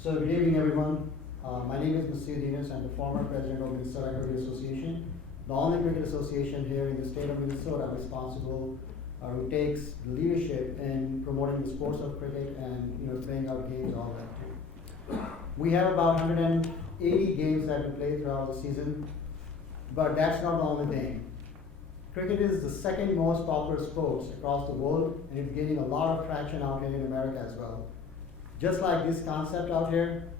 So good evening, everyone. My name is Mr. Dinas. I'm the former president of Minnesota Cricket Association, the only cricket association here in the state of Minnesota responsible who takes leadership in promoting the sports of cricket and playing our games, all that too. We have about 180 games that we play throughout the season, but that's not the only thing. Cricket is the second most popular sport across the world, and it's gaining a lot of traction out here in America as well. Just like this concept out here,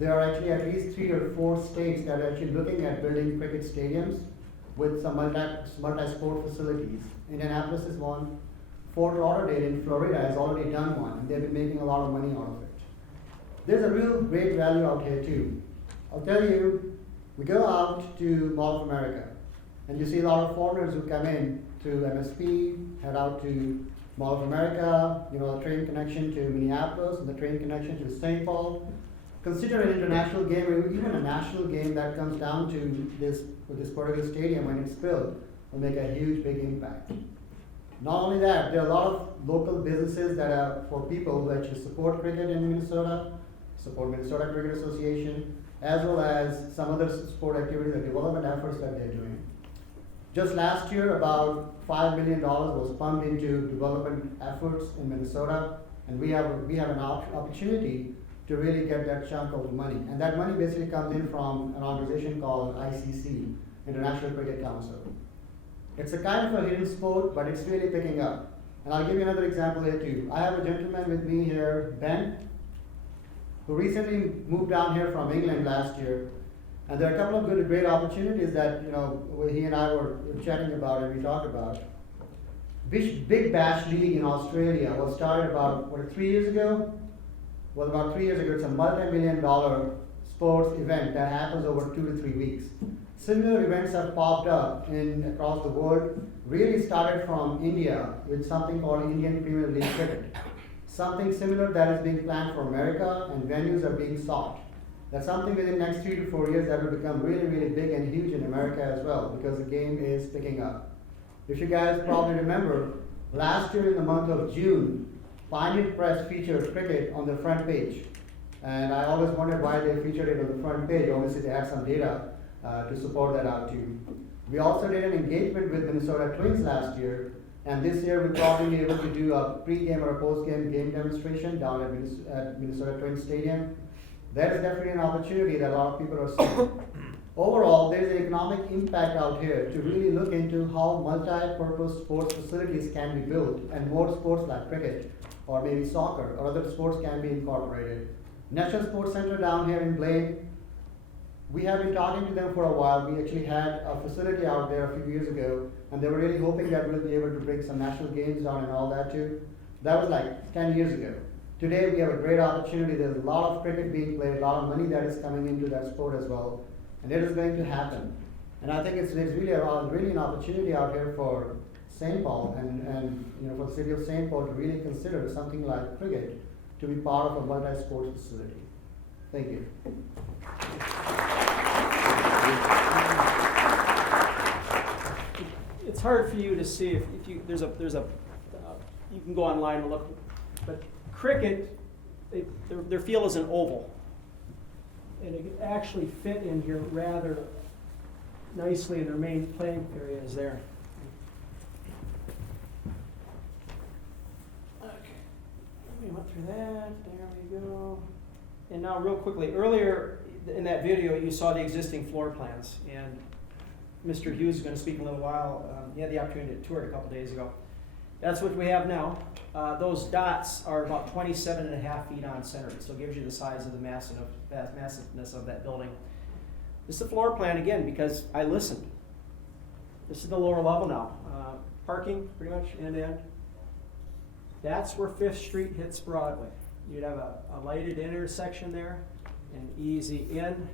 there are actually at least 3 or 4 states that are actually looking at building cricket stadiums with some multi-sport facilities. Indianapolis is one. Fort Lauderdale in Florida has already done one, and they've been making a lot of money out of it. There's a real great value out here too. I'll tell you, we go out to Mall of America, and you see a lot of foreigners who come in to MSP, head out to Mall of America, the train connection to Minneapolis and the train connection to St. Paul. Consider an international game or even a national game that comes down to this particular stadium when it's built will make a huge, big impact. Not only that, there are a lot of local businesses that are for people who actually support cricket in Minnesota, support Minnesota Cricket Association, as well as some other sport activities and development efforts that they're doing. Just last year, about $5 million was pumped into development efforts in Minnesota, and we have an opportunity to really get that chunk of money. And that money basically comes in from an organization called ICC, International Cricket Council. It's a kind of a hidden sport, but it's really picking up. And I'll give you another example here too. I have a gentleman with me here, Ben, who recently moved down here from England last year. And there are a couple of great opportunities that he and I were chatting about and we talked about. Big Bash League in Australia was started about 3 years ago. Well, about 3 years ago, it's a multi-million-dollar sports event that happens over 2 to 3 weeks. Similar events have popped up across the world. Really started from India with something called Indian Premier League Cricket. Something similar that is being planned for America, and venues are being sought. That's something within the next 3 to 4 years that will become really, really big and huge in America as well, because the game is picking up. If you guys probably remember, last year in the month of June, Pioneer Press featured cricket on the front page. And I always wondered why they featured it on the front page. Obviously, they had some data to support that out too. We also did an engagement with Minnesota Twins last year, and this year we'll probably be able to do a pre-game or a post-game game demonstration down at Minnesota Twins Stadium. That is definitely an opportunity that a lot of people are seeing. Overall, there is an economic impact out here to really look into how multi-purpose sports facilities can be built and more sports like cricket or maybe soccer or other sports can be incorporated. National Sports Center down here in Blaine, we have been talking to them for a while. We actually had a facility out there a few years ago, and they were really hoping that we'll be able to bring some national games down and all that too. That was like 10 years ago. Today we have a great opportunity. There's a lot of cricket being played, a lot of money that is coming into that sport as well, and it is going to happen. And I think it's really an opportunity out here for St. Paul and for the city of St. Paul to really consider something like cricket to be part of a multi-sport facility. Thank you. It's hard for you to see if you you can go online and look, but cricket, their field is an oval, and it could actually fit in here rather nicely. Their main playing area is there. Okay, we went through that. There we go. And now, real quickly, earlier in that video, you saw the existing floor plans, and Mr. Hughes is going to speak in a little while. He had the opportunity to tour it a couple days ago. That's what we have now. Those dots are about 27.5 feet on center, so it gives you the size of the massiveness of that building. This is the floor plan again because I listened. This is the lower level now. Parking, pretty much end to end. That's where 5th Street hits Broadway. You'd have a lighted intersection there, an easy in,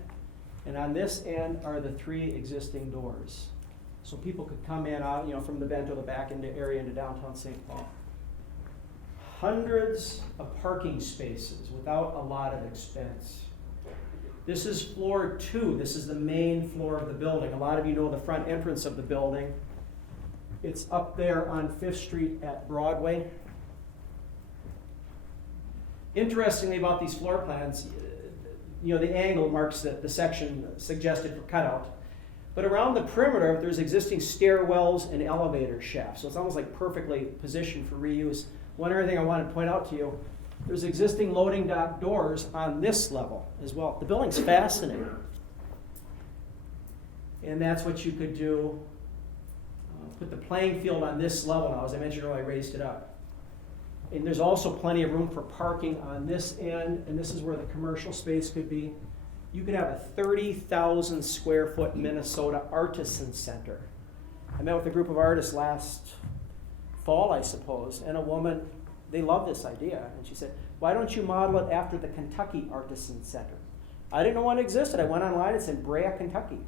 and on this end are the 3 existing doors. So people could come in out, from the Bento, the back into area into downtown St. Paul. Hundreds of parking spaces without a lot of expense. This is floor 2. This is the main floor of the building. A lot of you know the front entrance of the building. It's up there on 5th Street at Broadway. Interestingly about these floor plans, the angle marks the section suggested for cutout. But around the perimeter, there's existing stairwells and elevator shafts. So it's almost like perfectly positioned for reuse. One other thing I wanted to point out to you, there's existing loading dock doors on this level as well. The building's fascinating. And that's what you could do. Put the playing field on this level now. As I mentioned earlier, I raised it up. And there's also plenty of room for parking on this end, and this is where the commercial space could be. You could have a 30,000 square foot Minnesota artisan center. I met with a group of artists last fall, I suppose, and a woman, they loved this idea, and she said, why don't you model it after the Kentucky Artisan Center? I didn't know one existed. I went online, it's in Brea, Kentucky.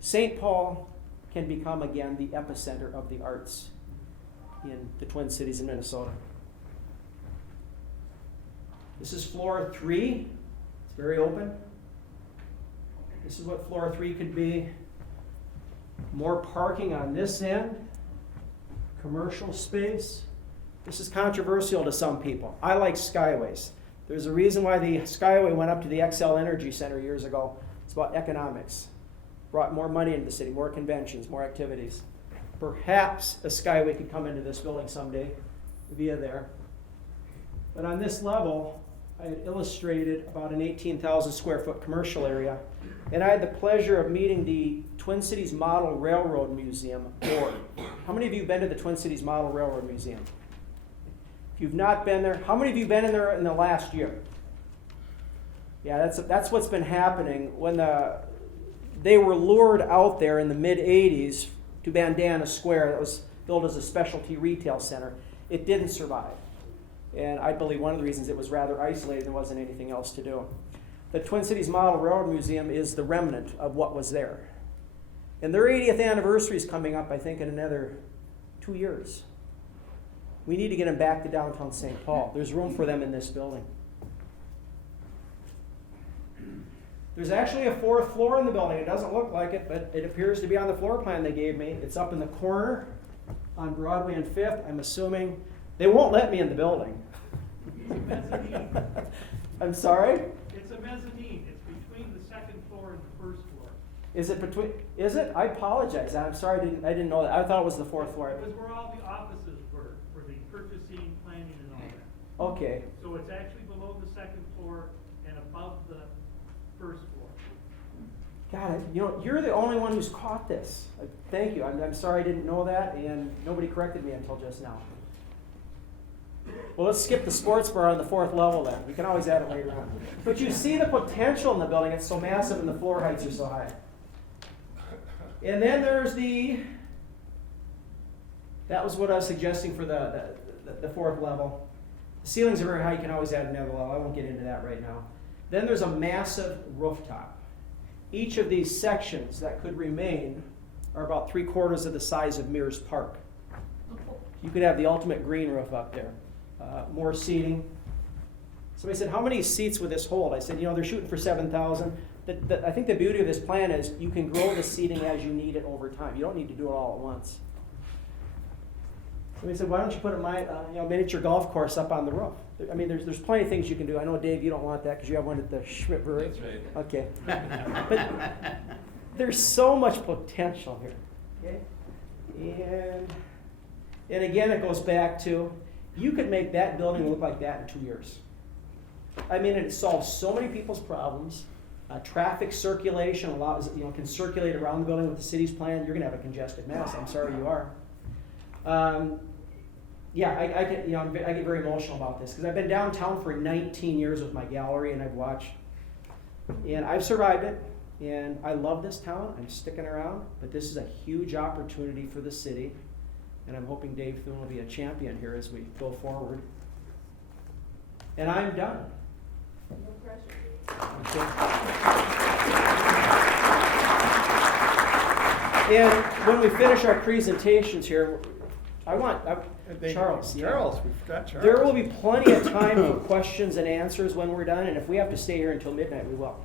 St. Paul can become again the epicenter of the arts in the Twin Cities in Minnesota. This is floor 3. It's very open. This is what floor 3 could be. More parking on this end. Commercial space. This is controversial to some people. I like skyways. There's a reason why the skyway went up to the XL Energy Center years ago. It's about economics. Brought more money into the city, more conventions, more activities. Perhaps a skyway could come into this building someday via there. But on this level, I had illustrated about an 18,000 square foot commercial area. And I had the pleasure of meeting the Twin Cities Model Railroad Museum board. How many of you have been to the Twin Cities Model Railroad Museum? If you've not been there, how many of you have been in there in the last year? Yeah, that's what's been happening. When they were lured out there in the mid-'80s to Bandana Square, that was built as a specialty retail center, it didn't survive. And I believe one of the reasons it was rather isolated, there wasn't anything else to do. The Twin Cities Model Railroad Museum is the remnant of what was there. And their 80th anniversary is coming up, I think, in another 2 years. We need to get them back to downtown St. Paul. There's room for them in this building. There's actually a 4th floor in the building. It doesn't look like it, but it appears to be on the floor plan they gave me. It's up in the corner on Broadway and 5th. I'm assuming they won't let me in the building. It's a mezzanine. I'm sorry? It's a mezzanine. It's between the 2nd floor and the 1st floor. Is it between? Is it? I apologize. I'm sorry. I didn't know that. I thought it was the 4th floor. It was where all the offices were, for the purchasing, planning, and all that. Okay. So it's actually below the 2nd floor and above the 1st floor. God, you're the only one who's caught this. Thank you. I'm sorry I didn't know that, and nobody corrected me until just now. Well, let's skip the sports bar on the 4th level then. We can always add it later on. But you see the potential in the building. It's so massive and the floor heights are so high. And then there's that was what I was suggesting for the 4th level. The ceilings are very high. You can always add another level. I won't get into that right now. Then there's a massive rooftop. Each of these sections that could remain are about 3/4 of the size of Mears Park. You could have the ultimate green roof up there. More seating. Somebody said, how many seats would this hold? I said, they're shooting for 7,000. I think the beauty of this plan is you can grow the seating as you need it over time. You don't need to do it all at once. Somebody said, why don't you put a miniature golf course up on the roof? I mean, there's plenty of things you can do. I know, Dave, you don't want that because you have one at the Schmidt Brewery. That's right. Okay. But there's so much potential here. Okay? And again, it goes back to, you could make that building look like that in 2 years. I mean, it solves so many people's problems. Traffic circulation allows, can circulate around the building with the city's plan. You're going to have a congested mess. I'm sorry you are. I get very emotional about this because I've been downtown for 19 years with my gallery, and I've watched, and I've survived it, and I love this town. I'm sticking around, but this is a huge opportunity for the city, and I'm hoping Dave Thune will be a champion here as we go forward. And I'm done. No pressure. And when we finish our presentations here, Charles. Charles, we forgot Charles. There will be plenty of time for questions and answers when we're done, and if we have to stay here until midnight, we will.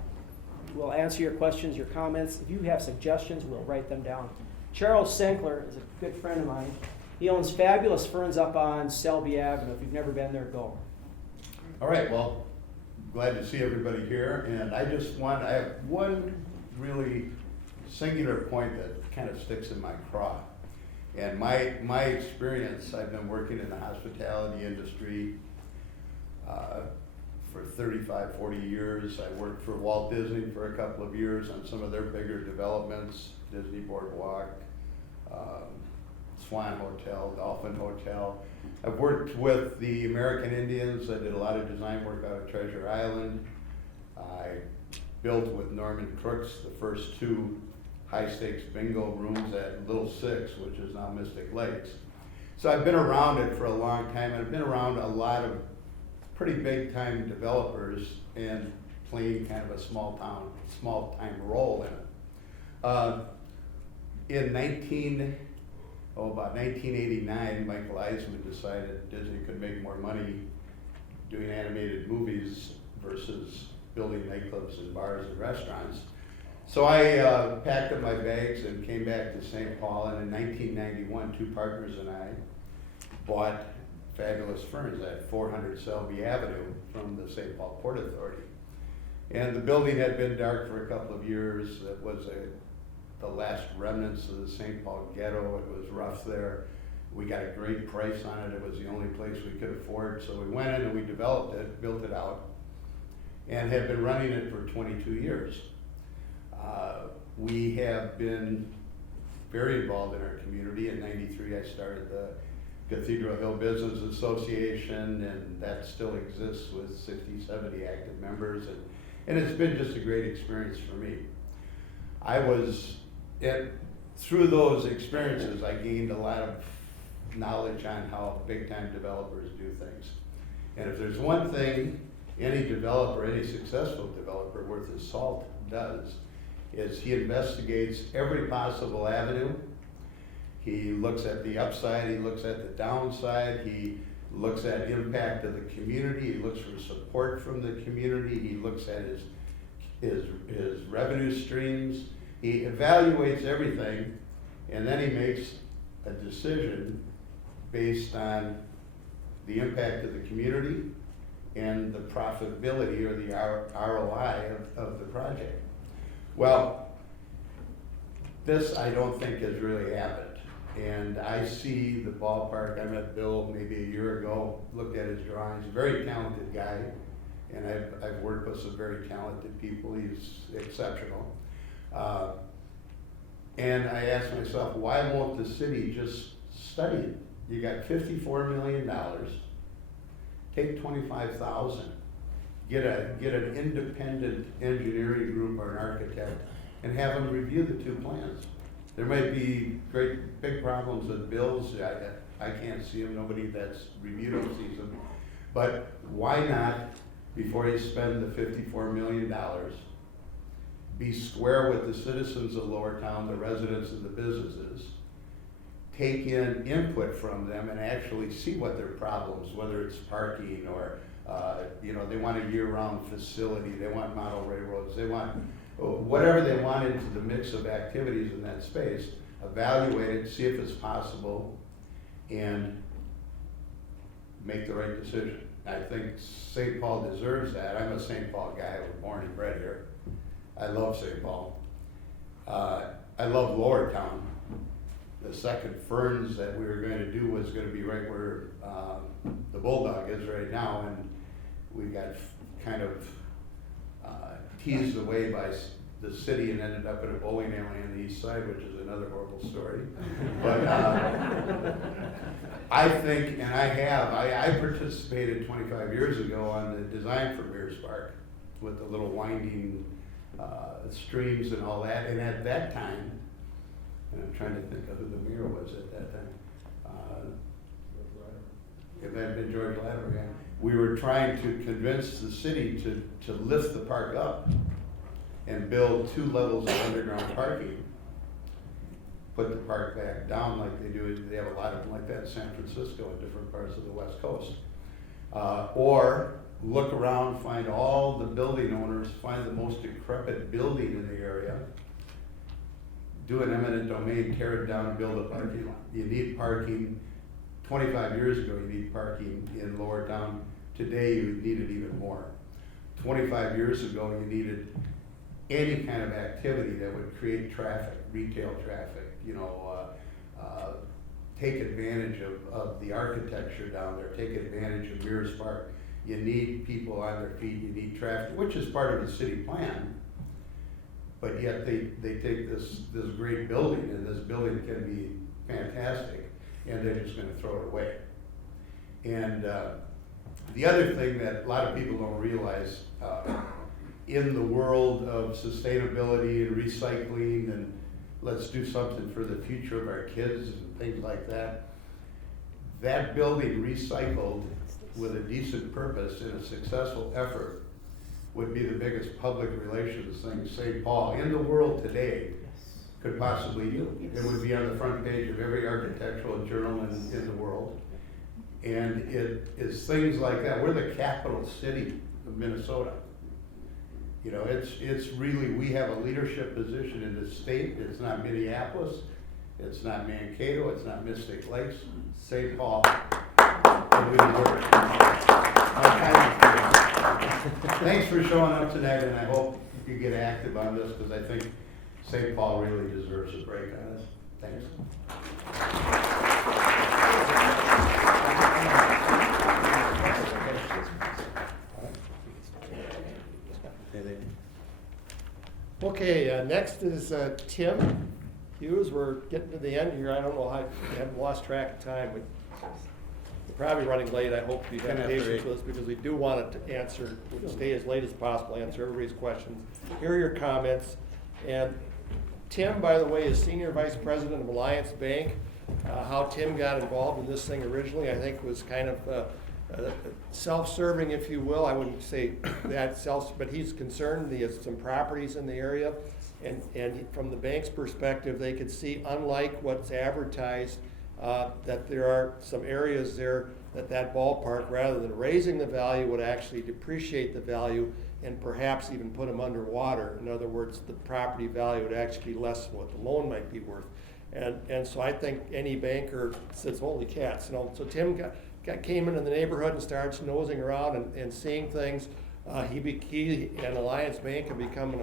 We'll answer your questions, your comments. If you have suggestions, we'll write them down. Charles Senkler is a good friend of mine. He owns Fabulous Ferns up on Selby Avenue. If you've never been there, go. All right, well, glad to see everybody here, and I have one really singular point that kind of sticks in my craw. And my experience, I've been working in the hospitality industry for 35, 40 years. I worked for Walt Disney for a couple of years on some of their bigger developments, Disney Boardwalk, Swan Hotel, Dolphin Hotel. I've worked with the American Indians. I did a lot of design work out of Treasure Island. I built with Norman Crooks the first 2 high-stakes bingo rooms at Little Six, which is now Mystic Lakes. So I've been around it for a long time, and I've been around a lot of pretty big-time developers and playing kind of a small-time role in it. About 1989, Michael Eisman decided Disney could make more money doing animated movies versus building nightclubs and bars and restaurants. So I packed up my bags and came back to St. Paul, and in 1991, 2 partners and I bought Fabulous Ferns at 400 Selby Avenue from the St. Paul Port Authority. And the building had been dark for a couple of years. It was the last remnants of the St. Paul ghetto. It was rough there. We got a great price on it. It was the only place we could afford. So we went in and we developed it, built it out, and have been running it for 22 years. We have been very involved in our community. In '93, I started the Cathedral Hill Business Association, and that still exists with 60, 70 active members, and it's been just a great experience for me. Through those experiences, I gained a lot of knowledge on how big-time developers do things. And if there's one thing any developer, any successful developer worth his salt does, is he investigates every possible avenue. He looks at the upside, he looks at the downside, he looks at impact of the community, he looks for support from the community, he looks at his revenue streams. He evaluates everything, and then he makes a decision based on the impact of the community and the profitability or the ROI of the project. Well, this I don't think has really happened. And I see the ballpark. I met Bill maybe a year ago, looked at his drawings, very talented guy, and I've worked with some very talented people. He's exceptional. And I asked myself, why won't the city just study it? You got $54 million, take 25,000, get an independent engineering group or an architect, and have them review the 2 plans. There might be big problems with bills. I can't see them. Nobody that's reviewed them sees them. But why not, before you spend the $54 million, be square with the citizens of Lowertown, the residents and the businesses, take in input from them and actually see what their problems, whether it's parking or, they want a year-round facility, they want model railroads, they want whatever they want into the mix of activities in that space, evaluate it, see if it's possible, and make the right decision. I think St. Paul deserves that. I'm a St. Paul guy. I was born and bred here. I love St. Paul. I love Lowertown. The second Ferns that we were going to do was going to be right where the Bulldog is right now, and we got kind of teased away by the city and ended up in a bowling alley on the east side, which is another horrible story. But I think, and I participated 25 years ago on the design for Mears Park with the little winding streams and all that. And at that time, and I'm trying to think of who the mayor was at that time. It might have been George Latimer, yeah. We were trying to convince the city to lift the park up and build 2 levels of underground parking. Put the park back down like they do. They have a lot of them like that in San Francisco and different parts of the West Coast. Or look around, find all the building owners, find the most decrepit building in the area, do an eminent domain, tear it down, and build a parking lot. You need parking. 25 years ago, you need parking in Lowertown Today, you need it even more. 25 years ago, you needed any kind of activity that would create traffic, retail traffic, take advantage of the architecture down there, take advantage of Mears Park. You need people on their feet, you need traffic, which is part of the city plan. But yet they take this great building, and this building can be fantastic, and they're just gonna throw it away. And the other thing that a lot of people don't realize, in the world of sustainability and recycling, and let's do something for the future of our kids and things like that, that building recycled with a decent purpose and a successful effort would be the biggest public relations thing St. Paul in the world today could possibly do. It would be on the front page of every architectural journal in the world. And it is things like that. We're the capital city of Minnesota. It's really, we have a leadership position in the state. It's not Minneapolis, it's not Mankato, it's not Mystic Lakes, St. Paul. And we deserve it. Thanks for showing up tonight, and I hope you get active on this, because I think St. Paul really deserves a break on this. Thanks. Okay, next is Tim Hughes. We're getting to the end here. I don't know how, I've lost track of time. We're probably running late. I hope you have patience with us, because we do want to answer, stay as late as possible, answer everybody's questions, hear your comments. And Tim, by the way, is Senior Vice President of Alliance Bank. How Tim got involved in this thing originally, I think, was kind of self-serving, if you will. I wouldn't say that but he's concerned. He has some properties in the area, and from the bank's perspective, they could see, unlike what's advertised, that there are some areas there that ballpark, rather than raising the value, would actually depreciate the value and perhaps even put them underwater. In other words, the property value would actually be less than what the loan might be worth. And so I think any banker says, holy cats, So Tim came into the neighborhood and started nosing around and seeing things. He and Alliance Bank have become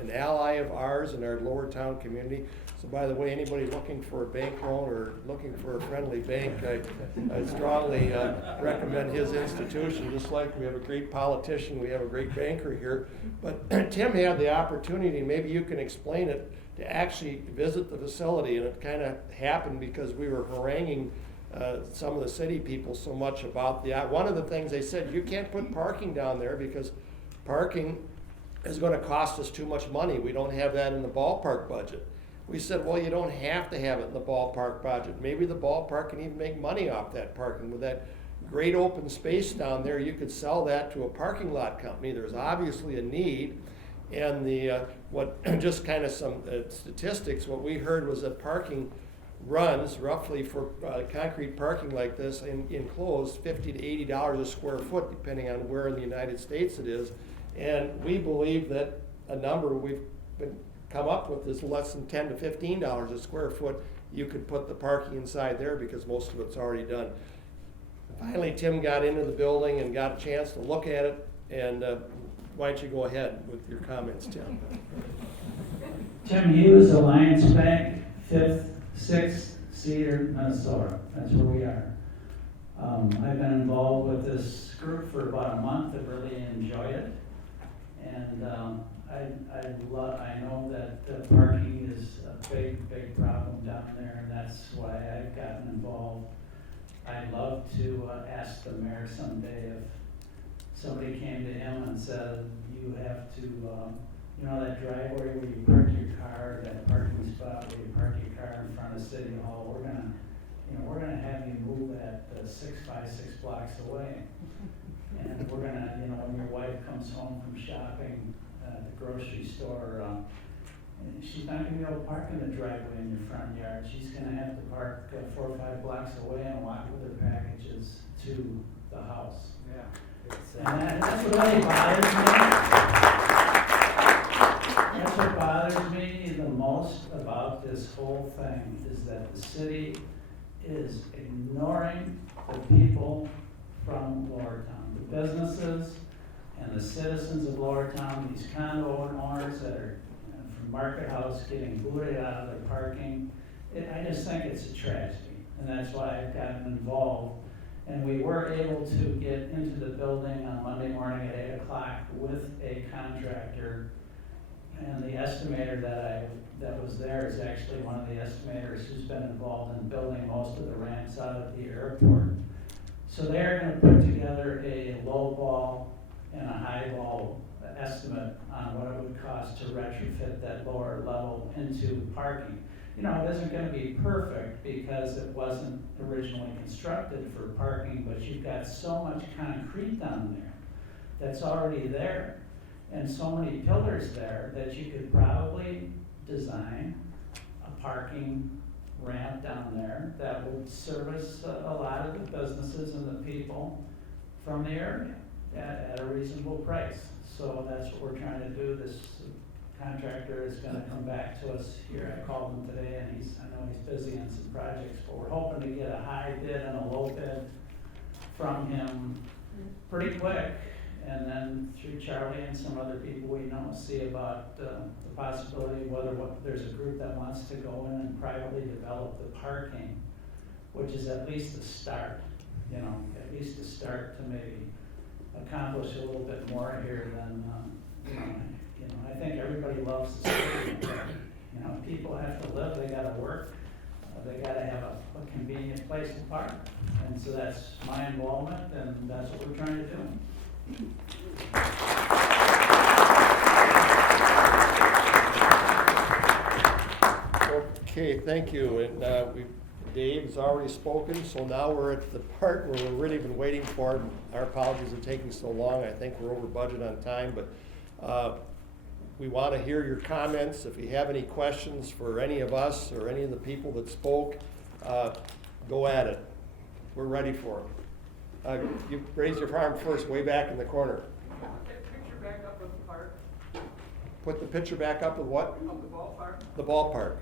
an ally of ours in our Lowertown community. So by the way, anybody looking for a bank loan or looking for a friendly bank, I strongly recommend his institution. Just like we have a great politician, we have a great banker here. But Tim had the opportunity, maybe you can explain it, to actually visit the facility, and it kind of happened because we were haranguing some of the city people so much about one of the things they said, you can't put parking down there because parking is going to cost us too much money. We don't have that in the ballpark budget. We said, well, you don't have to have it in the ballpark budget. Maybe the ballpark can even make money off that parking. With that great open space down there, you could sell that to a parking lot company. There's obviously a need. And just kind of some statistics, what we heard was that parking runs roughly for concrete parking like this enclosed $50 to $80 a square foot, depending on where in the United States it is. And we believe that a number we've come up with is less than $10 to $15 a square foot. You could put the parking inside there because most of it's already done. Finally, Tim got into the building and got a chance to look at it. And why don't you go ahead with your comments, Tim? Tim Hughes, Alliance Bank, 6th Cedar, Minnesota. That's where we are. I've been involved with this group for about a month. I've really enjoyed it. And I know that parking is a big problem down there, and that's why I've gotten involved. I'd love to ask the mayor someday if somebody came to him and said, you have to, that driveway where you park your car, that parking spot where you park your car in front of City Hall, we're gonna have you move that 6 by 6 blocks away. And we're gonna, when your wife comes home from shopping at the grocery store, she's not gonna be able to park in the driveway in your front yard. She's gonna have to park 4 or 5 blocks away and walk with her packages to the house. Yeah. And that's what really bothers me. That's what bothers me the most about this whole thing, is that the city is ignoring the people from Lowertown. The businesses and the citizens of Lowertown, these condo owners that are from Market House getting booted out of their parking. I just think it's a tragedy, and that's why I've gotten involved. And we were able to get into the building on Monday morning at 8 o'clock with a contractor. And the estimator that was there is actually one of the estimators who's been involved in building most of the ramps out at the airport. So they're gonna put together a low ball and a high ball estimate on what it would cost to retrofit that lower level into parking. You know, it isn't gonna be perfect because it wasn't originally constructed for parking, but you've got so much concrete down there that's already there, and so many pillars there that you could probably design a parking ramp down there that would service a lot of the businesses and the people from the area at a reasonable price. So that's what we're trying to do. This contractor is gonna come back to us here. I called him today, and I know he's busy on some projects, but we're hoping to get a high bid and a low bid from him pretty quick. And then through Charlie and some other people we know, see about the possibility of whether there's a group that wants to go in and privately develop the parking, which is at least a start, you know, at least a start to maybe accomplish a little bit more here than, you know, I think everybody loves the city. You know, people have to live, they gotta work, they gotta have a convenient place to park. And so that's my involvement, and that's what we're trying to do. Okay, thank you. And Dave's already spoken, so now we're at the part where we've really been waiting for. Our apologies for taking so long. I think we're over budget on time, but we want to hear your comments. If you have any questions for any of us or any of the people that spoke, go at it. We're ready for it. You raise your arm first, way back in the corner. Picture back up of the park, Put the picture back up of what? of the ballpark. The ballpark.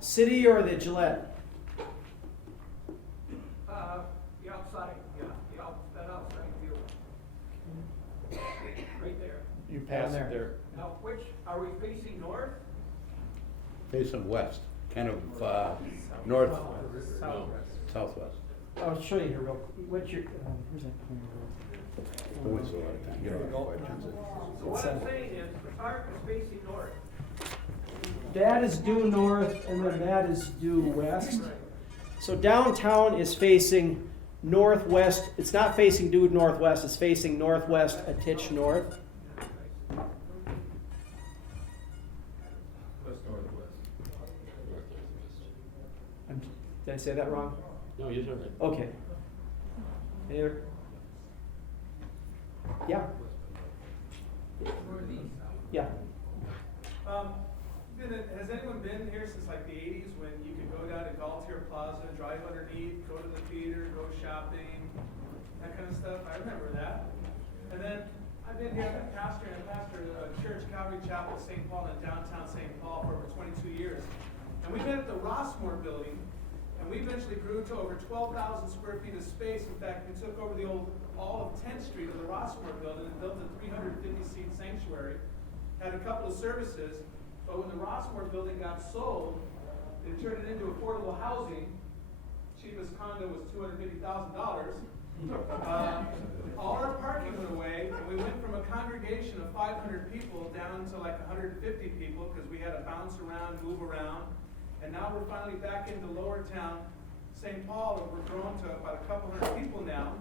City or the Gillette? The outside, yeah, that outside view. Right there. You pass Down it there. Now, which, are we facing north? Facing west, kind of, north, no, southwest. I'll show you here real quick. What's your, where's that pointer? Always a lot of time. Here we go. So what I'm saying is, the park is facing north. That is due north, and then that is due west. So downtown is facing northwest. It's not facing due northwest, it's facing northwest, a titch north. Did I say that wrong? No, you said it. Okay. Any other? Yeah. Yeah. Has anyone been here since like the 80s when you could go down to Galtier Plaza, drive underneath, go to the theater, go shopping, that kind of stuff? I remember that. And then I've been here, I've been pastoring a church, Calvary Chapel, St. Paul in downtown St. Paul for over 22 years. And we've been at the Rossmore building, and we eventually grew to over 12,000 square feet of space. In fact, we took over all of 10th Street of the Rossmore building and built a 350-seat sanctuary. Had a couple of services. But when the Rossmore building got sold, they turned it into affordable housing. Cheapest condo was $250,000. All our parking went away, and we went from a congregation of 500 people down to like 150 people because we had to bounce around, move around. And now we're finally back into Lowertown, St. Paul, and we're growing to about a couple hundred people now.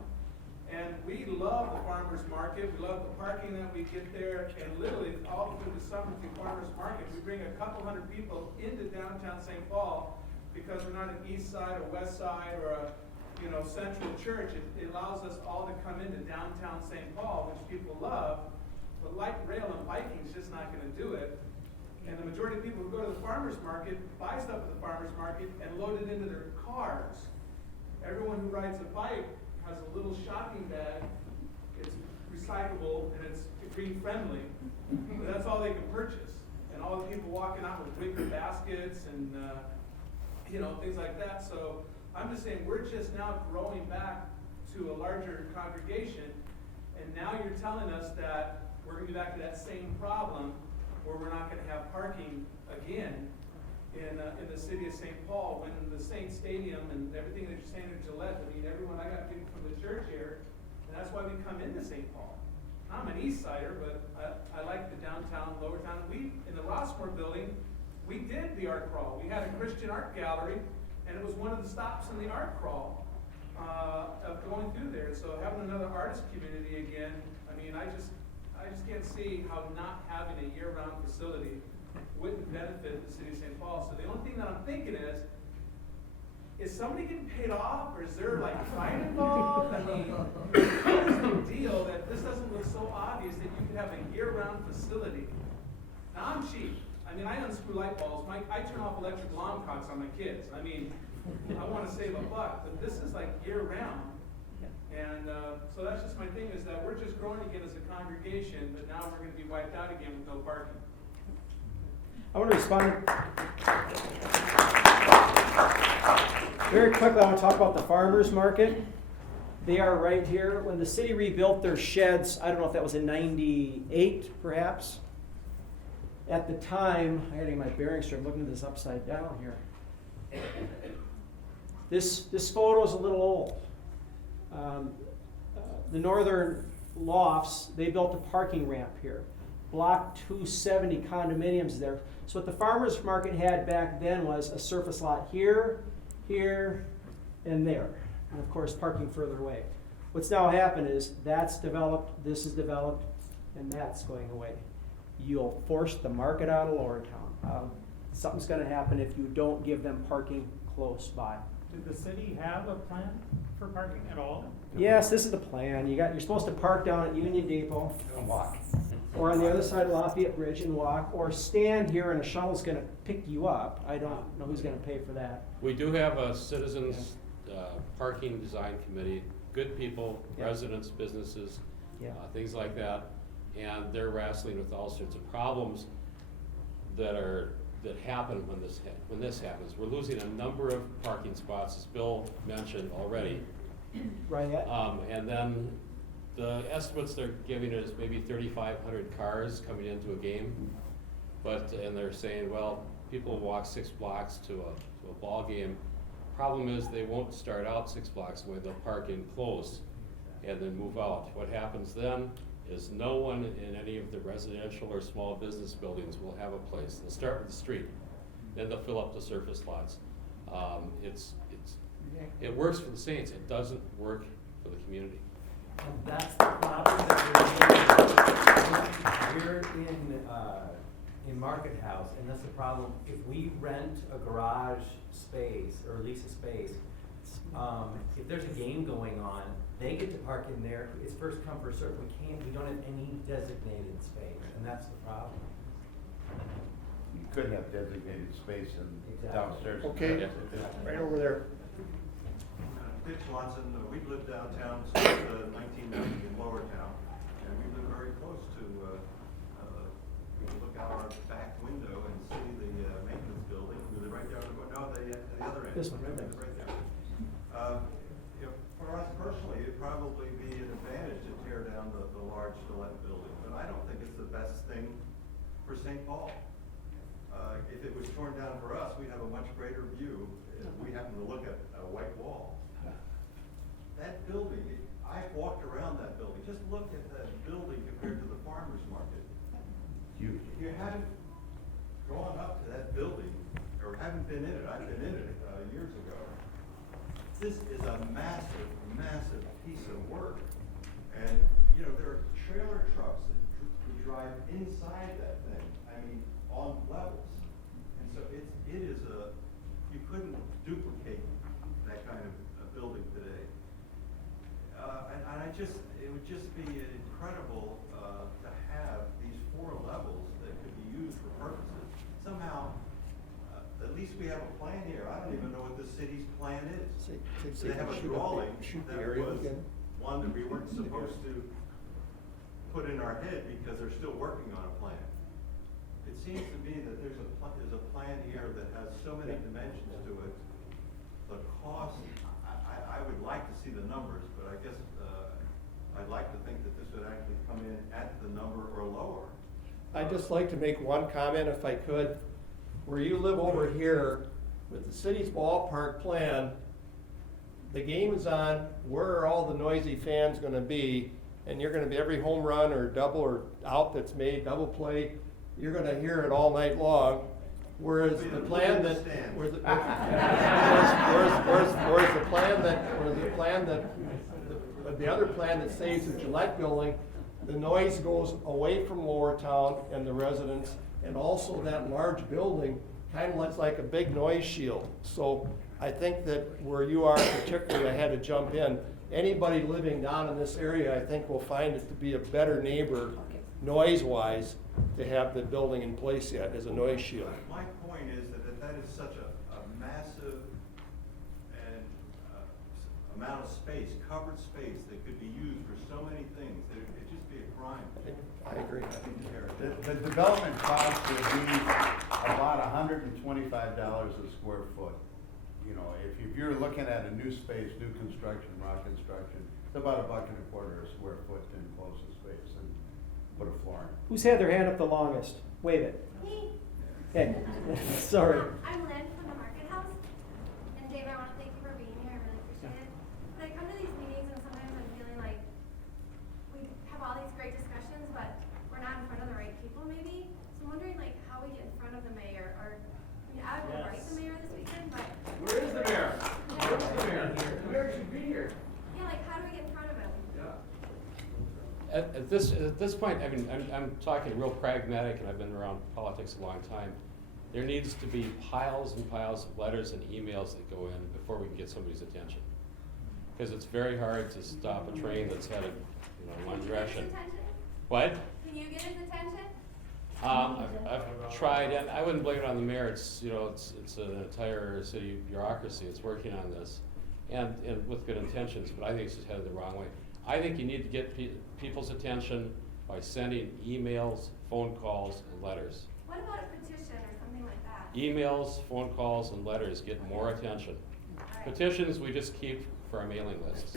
And we love the farmer's market. We love the parking that we get there. And literally, all through the summer through farmer's market, we bring a couple hundred people into downtown St. Paul because we're not an east side or west side or a central church. It allows us all to come into downtown St. Paul, which people love. But light rail and biking is just not going to do it. And the majority of people who go to the farmer's market buy stuff at the farmer's market and load it into their cars. Everyone who rides a bike has a little shopping bag. It's recyclable and it's green friendly, but that's all they can purchase. And all the people walking out with bigger baskets and things like that. So I'm just saying we're just now growing back to a larger congregation, and now you're telling us that we're gonna be back to that same problem where we're not gonna have parking again in the city of St. Paul, when the Saint Stadium and everything that you're saying in Gillette, I mean, everyone, I got people from the church here, and that's why we come into St. Paul. I'm an East Sider, but I like the downtown, Lowertown. We, in the Rossmore building, we did the art crawl. We had a Christian art gallery, and it was one of the stops in the art crawl, of going through there. So having another artist community again, I mean, I just can't see how not having a year-round facility wouldn't benefit the city of St. Paul. So the only thing that I'm thinking is somebody getting paid off, or is there like a fine involved? I mean, what is the deal that this doesn't look so obvious that you could have a year-round facility? Now, I'm cheap. I mean, I unscrew light bulbs. I turn off electric alarm clocks on my kids. I mean, I want to save a buck, but this is like year-round. And so that's just my thing, is that we're just growing again as a congregation, but now we're going to be wiped out again with no parking. I want to respond very quickly. I want to talk about the farmers market. They are right here. When the city rebuilt their sheds, I don't know if that was in '98 perhaps. At the time, I gotta get my bearings straight. I'm looking at this upside down here. This photo is a little old. The northern lofts, they built a parking ramp here. Block 270 condominiums there. So what the farmers market had back then was a surface lot here, here, and there. And of course, parking further away. What's now happened is that's developed, this is developed, and that's going away. You'll force the market out of Lowertown. Something's gonna happen if you don't give them parking close by. Did the city have a plan for parking at all? Yes, this is the plan. You're supposed to park down at Union Depot. And walk. Or on the other side of Lafayette Bridge and walk, or stand here and a shuttle's gonna pick you up. I don't know who's gonna pay for that. We do have a citizens parking design committee, good people, Yeah. residents, businesses, Yeah. things like that. And they're wrestling with all sorts of problems that happen when this happens. We're losing a number of parking spots, as Bill mentioned already. Right, yeah. And then the estimates they're giving is maybe 3,500 cars coming into a game. And they're saying, well, people walk 6 blocks to a ball game. Problem is, they won't start out 6 blocks away. They'll park in close and then move out. What happens then is no one in any of the residential or small business buildings will have a place. They'll start with the street, then they'll fill up the surface lots. It works for the Saints. It doesn't work for the community. And that's the problem that we're in Market House, and that's the problem. If we rent a garage space or lease a space, if there's a game going on, they get to park in there. It's first come, first served. We don't have any designated space, and that's the problem. You could have designated space in Exactly. downstairs. Okay, right over there. Dick Swanson, we've lived downtown since 1990 in Lowertown, and we live very close to, we can look out our back window and see the maintenance building. We live right down the other end. This one, right there. Right there. For us personally, it'd probably be an advantage to tear down the large Gillette building, but I don't think it's the best thing for St. Paul. If it was torn down for us, we'd have a much greater view if we happen to look at a white wall. That building, I've walked around that building. Just look at that building compared to the farmer's market. Huge. If you haven't gone up to that building, or haven't been in it, I've been in it years ago. This is a massive, massive piece of work. And, there are trailer trucks that drive inside that thing, on levels. And so it is you couldn't duplicate that kind of building today. It would just be incredible to have these 4 levels that could be used for purposes. Somehow, at least we have a plan here. I don't even know what the city's plan is. They have a drawing that was one that we weren't supposed to put in our head because they're still working on a plan. It seems to me that there's a plan here that has so many dimensions to it. The cost, I would like to see the the numbers, but I guess, I'd like to think that this would actually come in at the number or lower. I'd just like to make one comment if I could. Where you live over here, with the city's ballpark plan, the game is on, where are all the noisy fans gonna be? And you're gonna be every home run or double or out that's made, double play, you're gonna hear it all night long. Whereas the plan that, whereas the plan that, the other plan that saves the Gillette building, the noise goes away from Lowertown and the residents, and also that large building kind of looks like a big noise shield. So I think that where you are particularly, I had to jump in, anybody living down in this area, I think will find it to be a better neighbor, noise-wise, to have the building in place yet as a noise shield. My point is that is such a massive and amount of space, covered space that could be used for so many things, that it'd just be a crime. I agree. The development cost would be about $125 a square foot. You know, if you're looking at a new space, new construction, rock construction, it's about $1.25 a square foot to enclose the space and put a floor in. Who's had their hand up the longest? Wave it. Me. Hey, sorry. I'm Lynn from the Market House. And Dave, I want to thank you for being here. I really appreciate it. But I come to these meetings and sometimes I'm feeling like we have all these great discussions, but we're not in front of the right people maybe. So I'm wondering like how we get in front of the mayor, or I mean, I would write the mayor this weekend, but Where is the mayor? Where's the mayor? The mayor should be here. yeah, like how do we get in front of him? At this point, I mean, I'm talking real pragmatic, and I've been around politics a long time. There needs to be piles and piles of letters and emails that go in before we can get somebody's attention. Because it's very hard to stop a train that's headed, in one direction. What? Can you get his attention? I've tried, and I wouldn't blame it on the mayor. It's an entire city bureaucracy that's working on this, and with good intentions. But I think it's just headed the wrong way. I think you need to get people's attention by sending emails, phone calls, and letters. What about a petition or something like that? Emails, phone calls, and letters get more attention. Petitions we just keep for our mailing lists.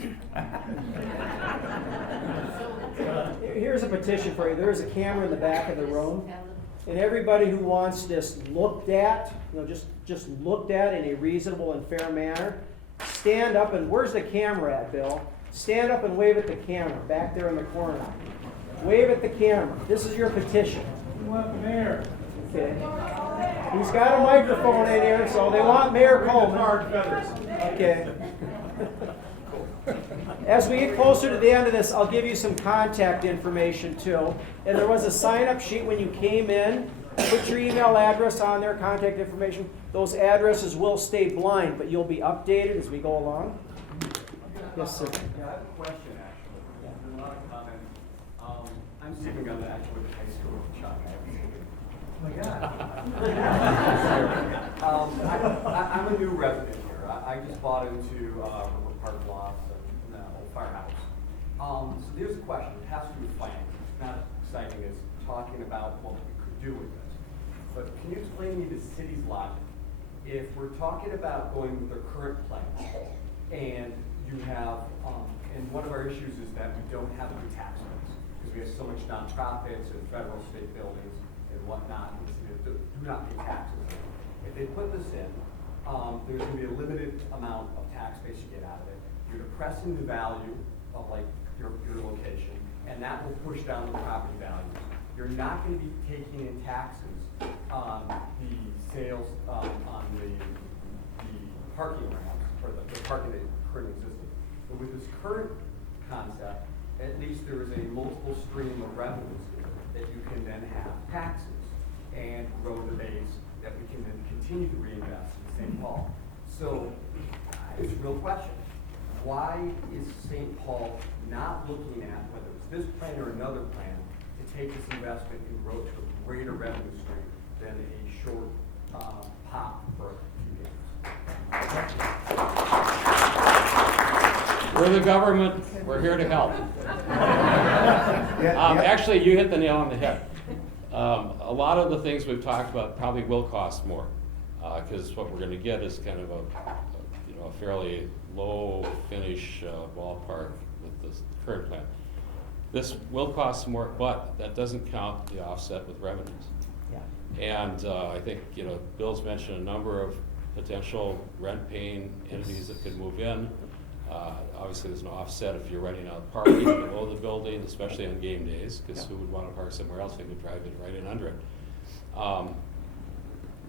Here's a petition for you. There's a camera in the back of the room. And everybody who wants this looked at, just looked at in a reasonable and fair manner, stand up and, where's the camera at, Bill? Stand up and wave at the camera, back there in the corner. Wave at the camera. This is your petition. We want the mayor. Okay. He's got a microphone in here, so they want Mayor Coleman. Okay. As we get closer to the end of this, I'll give you some contact information too. And there was a sign-up sheet when you came in. Put your email address on there, contact information. Those addresses will stay blind, but you'll be updated as we go along. Yes, sir. Yeah, I have a question actually. There's a lot of comments. I'm speaking on the actual high school Chuck. Oh my God. I'm a new resident here. I just bought into River Park Lots and the old firehouse. So there's a question. It has to do with finance. It's not as exciting as talking about what we could do with this. But can you explain to me the city's logic? If we're talking about going with their current plan, and you have, and one of our issues is that we don't have a good tax base because we have so much nonprofits and federal state buildings and whatnot in the city that do not pay taxes. If they put this in, there's going to be a limited amount of tax base you get out of it. You're depressing the value of like your location, and that will push down the property values. You're not going to be taking in taxes on the sales on the parking ramps or the parking that currently existed. But with this current concept, at least there is a multiple stream of revenues here that you can then have taxes and grow the base that we can then continue to reinvest in St. Paul. So it's a real question. Why is St. Paul not looking at whether it's this plan or another plan to take this investment and grow to a greater revenue stream than a short pop for a few years? We're the government. We're here to help. Actually, you hit the nail on the head. A lot of the things we've talked about probably will cost more because what we're going to get is kind of a fairly low finish ballpark with the current plan. This will cost some more, but that doesn't count the offset with revenues. Yeah. And I think, Bill's mentioned a number of potential rent-paying entities that could move in. Obviously, there's an offset if you're renting out parking below the building, especially on game days, because who would want to park somewhere else? They could drive it right in under it.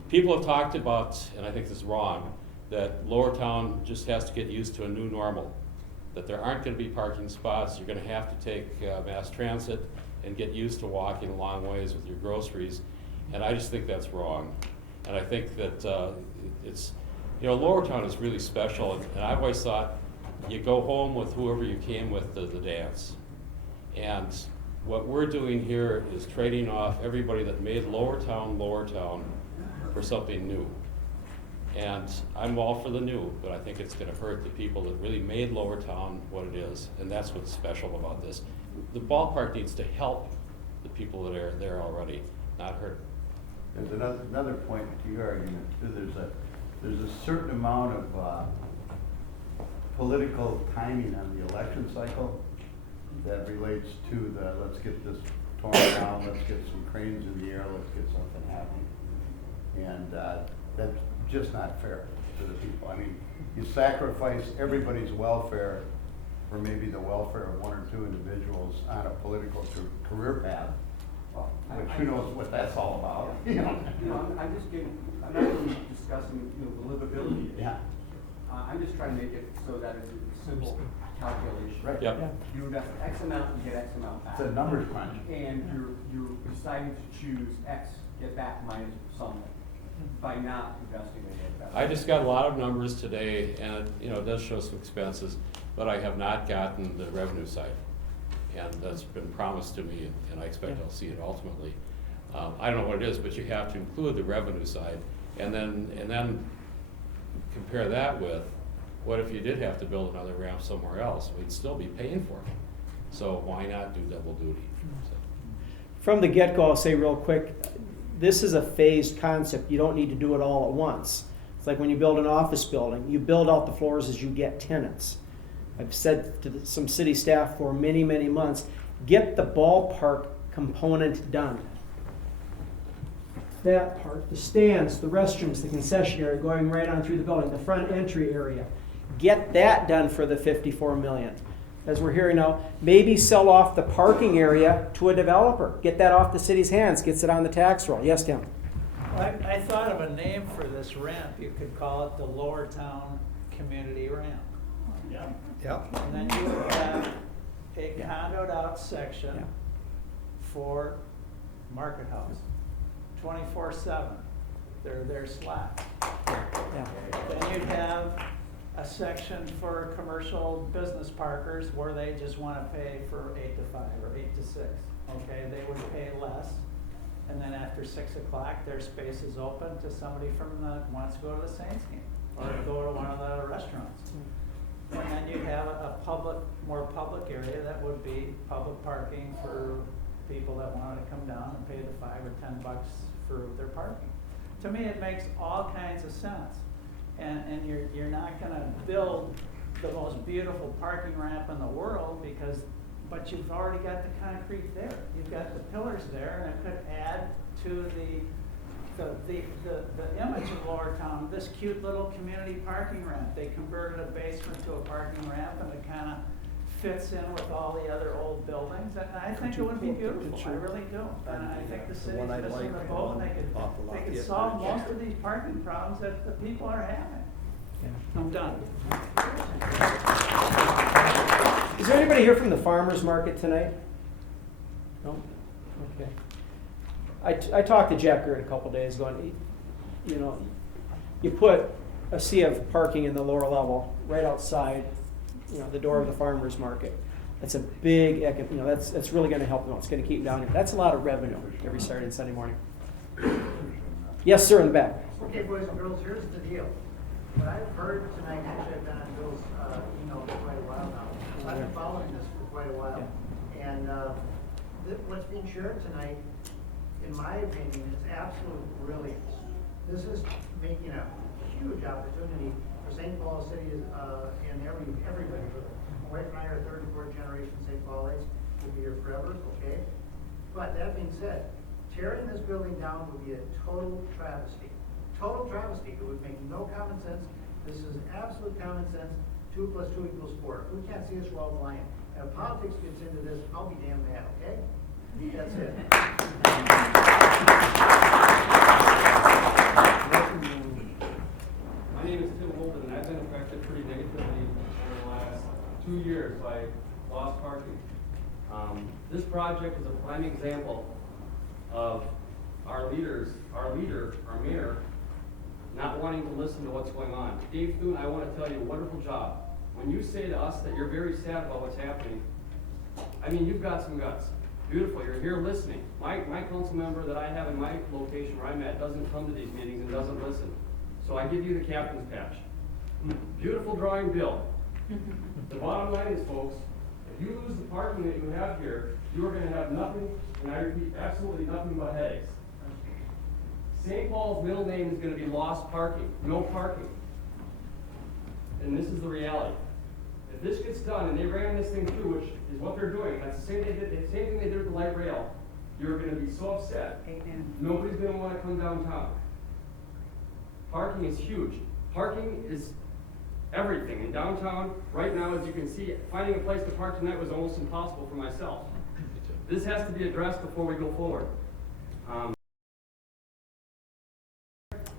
People have talked about, and I think this is wrong, that Lowertown just has to get used to a new normal, that there aren't going to be parking spots. You're going to have to take mass transit and get used to walking a long ways with your groceries. And I just think that's wrong. And I think that it's, Lowertown is really special. And I've always thought you go home with whoever you came with to the dance. And what we're doing here is trading off everybody that made Lowertown for something new. And I'm all for the new, but I think it's going to hurt the people that really made Lowertown what it is. And that's what's special about this. The ballpark needs to help the people that are there already, not hurt. There's another point to your argument too. There's a certain amount of political timing on the election cycle that relates to the let's get this torn down, let's get some cranes in the air, let's get something happening. And that's just not fair to the people. I mean, you sacrifice everybody's welfare for maybe the welfare of one or two individuals on a political career path. Which who knows what that's all about, I'm just I'm not really discussing, the livability issue. Yeah. I'm just trying to make it so that it's a simple calculation. Right. Yep. Yeah. You invest X amount, you get X amount back. It's a numbers crunch. And you're deciding to choose X, get back minus something, by not investing in it. I just got a lot of numbers today, and it does show some expenses, but I have not gotten the revenue side. And that's been promised to me, and I expect I'll see it ultimately. I don't know what it is, but you have to include the revenue side, and then compare that with what if you did have to build another ramp somewhere else? We'd still be paying for it. So why not do double duty? So. From the get-go, I'll say real quick, this is a phased concept. You don't need to do it all at once. It's like when you build an office building, you build out the floors as you get tenants. I've said to some city staff for many, many months, get the ballpark component done. That part, the stands, the restrooms, the concession area going right on through the building, the front entry area. Get that done for the $54 million. As we're hearing now, maybe sell off the parking area to a developer. Get that off the city's hands, gets it on the tax roll. Yes, Tim? I thought of a name for this ramp. You could call it the Lowertown Community Ramp. Yeah. Yep. And then you would have a condoed out section for Market House, 24/7. They're slack. Yeah. Then you'd have a section for commercial business parkers where they just want to pay for 8 to 5 or 8 to 6. Okay, they would pay less. And then after 6 o'clock, their space is open to somebody from wants to go to the Saints game or to go to one of the restaurants. And then you'd have a more public area that would be public parking for people that wanted to come down and pay the $5 or $10 for their parking. To me, it makes all kinds of sense. And you're not gonna build the most beautiful parking ramp in the world but you've already got the concrete there. You've got the pillars there, and it could add to the image of Lowertown, this cute little community parking ramp. They converted a basement to a parking ramp, and it kind of fits in with all the other old buildings. And I think it would be beautiful. I really do. And I think the city's missing the boat, and they could solve most of these parking problems that the people are having. I'm done. Is there anybody here from the farmer's market tonight? No? Okay. I talked to Jack Gert a couple days ago, and you put a sea of parking in the lower level right outside, the door of the farmer's market. That's a big, that's really going to help them. It's going to keep them down here. That's a lot of revenue every Saturday and Sunday morning. Yes, sir, in the back. Okay, boys and girls, here's the deal. What I've heard tonight, actually I've been on Bill's email for quite a while now. So I've been following this for quite a while. And what's being shared tonight, in my opinion, is absolute brilliance. This is making a huge opportunity for St. Paul City, and everybody. My wife and I are third and fourth generation St. Paulites, we'll be here forever, okay? But that being said, tearing this building down would be a total travesty. Total travesty. It would make no common sense. This is absolute common sense. 2 + 2 = 4. If we can't see this, we're all blind. And if politics gets into this, I'll be damn mad, okay? That's it. My name is Tim Holden, and I've been affected pretty negatively over the last 2 years by lost parking. This project is a prime example of our leader, our mayor, not wanting to listen to what's going on. Dave Thune, I want to tell you, wonderful job. When you say to us that you're very sad about what's happening, I mean, you've got some guts. Beautiful, you're here listening. My council member that I have in my location where I'm at doesn't come to these meetings and doesn't listen. So I give you the captain's patch. Beautiful drawing, Bill. The bottom line is, folks, if you lose the parking that you have here, you are going to have nothing, and I repeat, absolutely nothing but headaches. St. Paul's middle name is going to be lost parking, no parking. And this is the reality. If this gets done and they ran this thing through, which is what they're doing, that's the same thing they did with the light rail, you're going to be so upset. Amen. Nobody's going to want to come downtown. Parking is huge. Parking is everything. In downtown, right now, as you can see, finding a place to park tonight was almost impossible for myself. This has to be addressed before we go forward.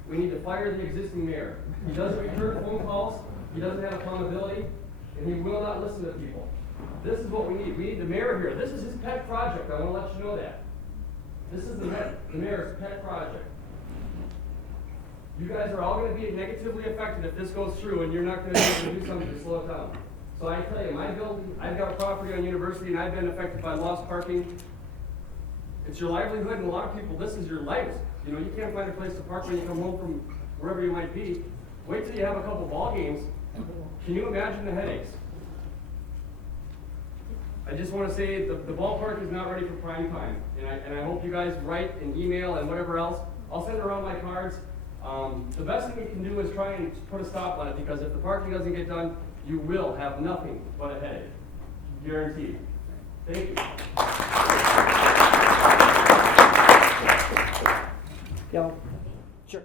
We need to fire the existing mayor. He doesn't return phone calls, he doesn't have accountability, and he will not listen to people. This is what we need. We need the mayor here. This is his pet project. I want to let you know that. This is the mayor's pet project. You guys are all going to be negatively affected if this goes through, and you're not going to be able to do something to slow it down. So I tell you, my building, I've got a property on University, and I've been affected by lost parking. It's your livelihood, and a lot of people, this is your life. You know, you can't find a place to park when you come home from wherever you might be. Wait till you have a couple ball games. Can you imagine the headaches? I just want to say the ballpark is not ready for prime time, and I hope you guys write and email and whatever else. I'll send around my cards. The best thing we can do is try and put a stop on it, because if the parking doesn't get done, you will have nothing but a headache. Guaranteed. Thank you. Yeah, sure.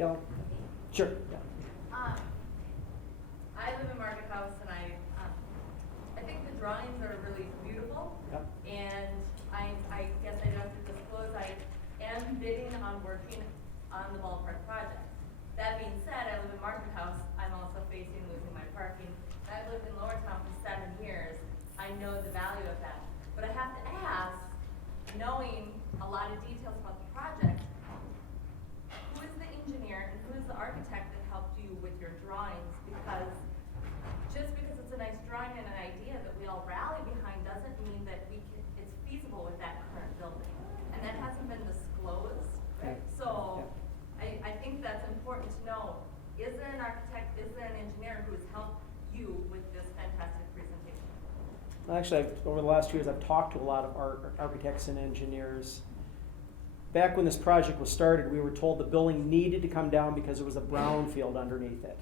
Yeah, sure, yeah. I live in Market House and I think the drawings are really beautiful. Yep. And I guess I have to disclose, I am bidding on working on the Ballpark project. That being said, I live in Market House, I'm also facing losing my parking. I've lived in Lowertown for 7 years, I know the value of that. But I have to ask, knowing a lot of details about the project, who is the engineer and who is the architect that helped you with your drawings? Because just because it's a nice drawing and an idea that we all rally behind doesn't mean that it's feasible with that current building. And that hasn't been disclosed. Okay. So I think that's important to know. Is there an architect, is there an engineer who has helped you with this fantastic presentation? Actually, over the last 2 years, I've talked to a lot of architects and engineers. Back when this project was started, we were told the building needed to come down because there was a brownfield underneath it.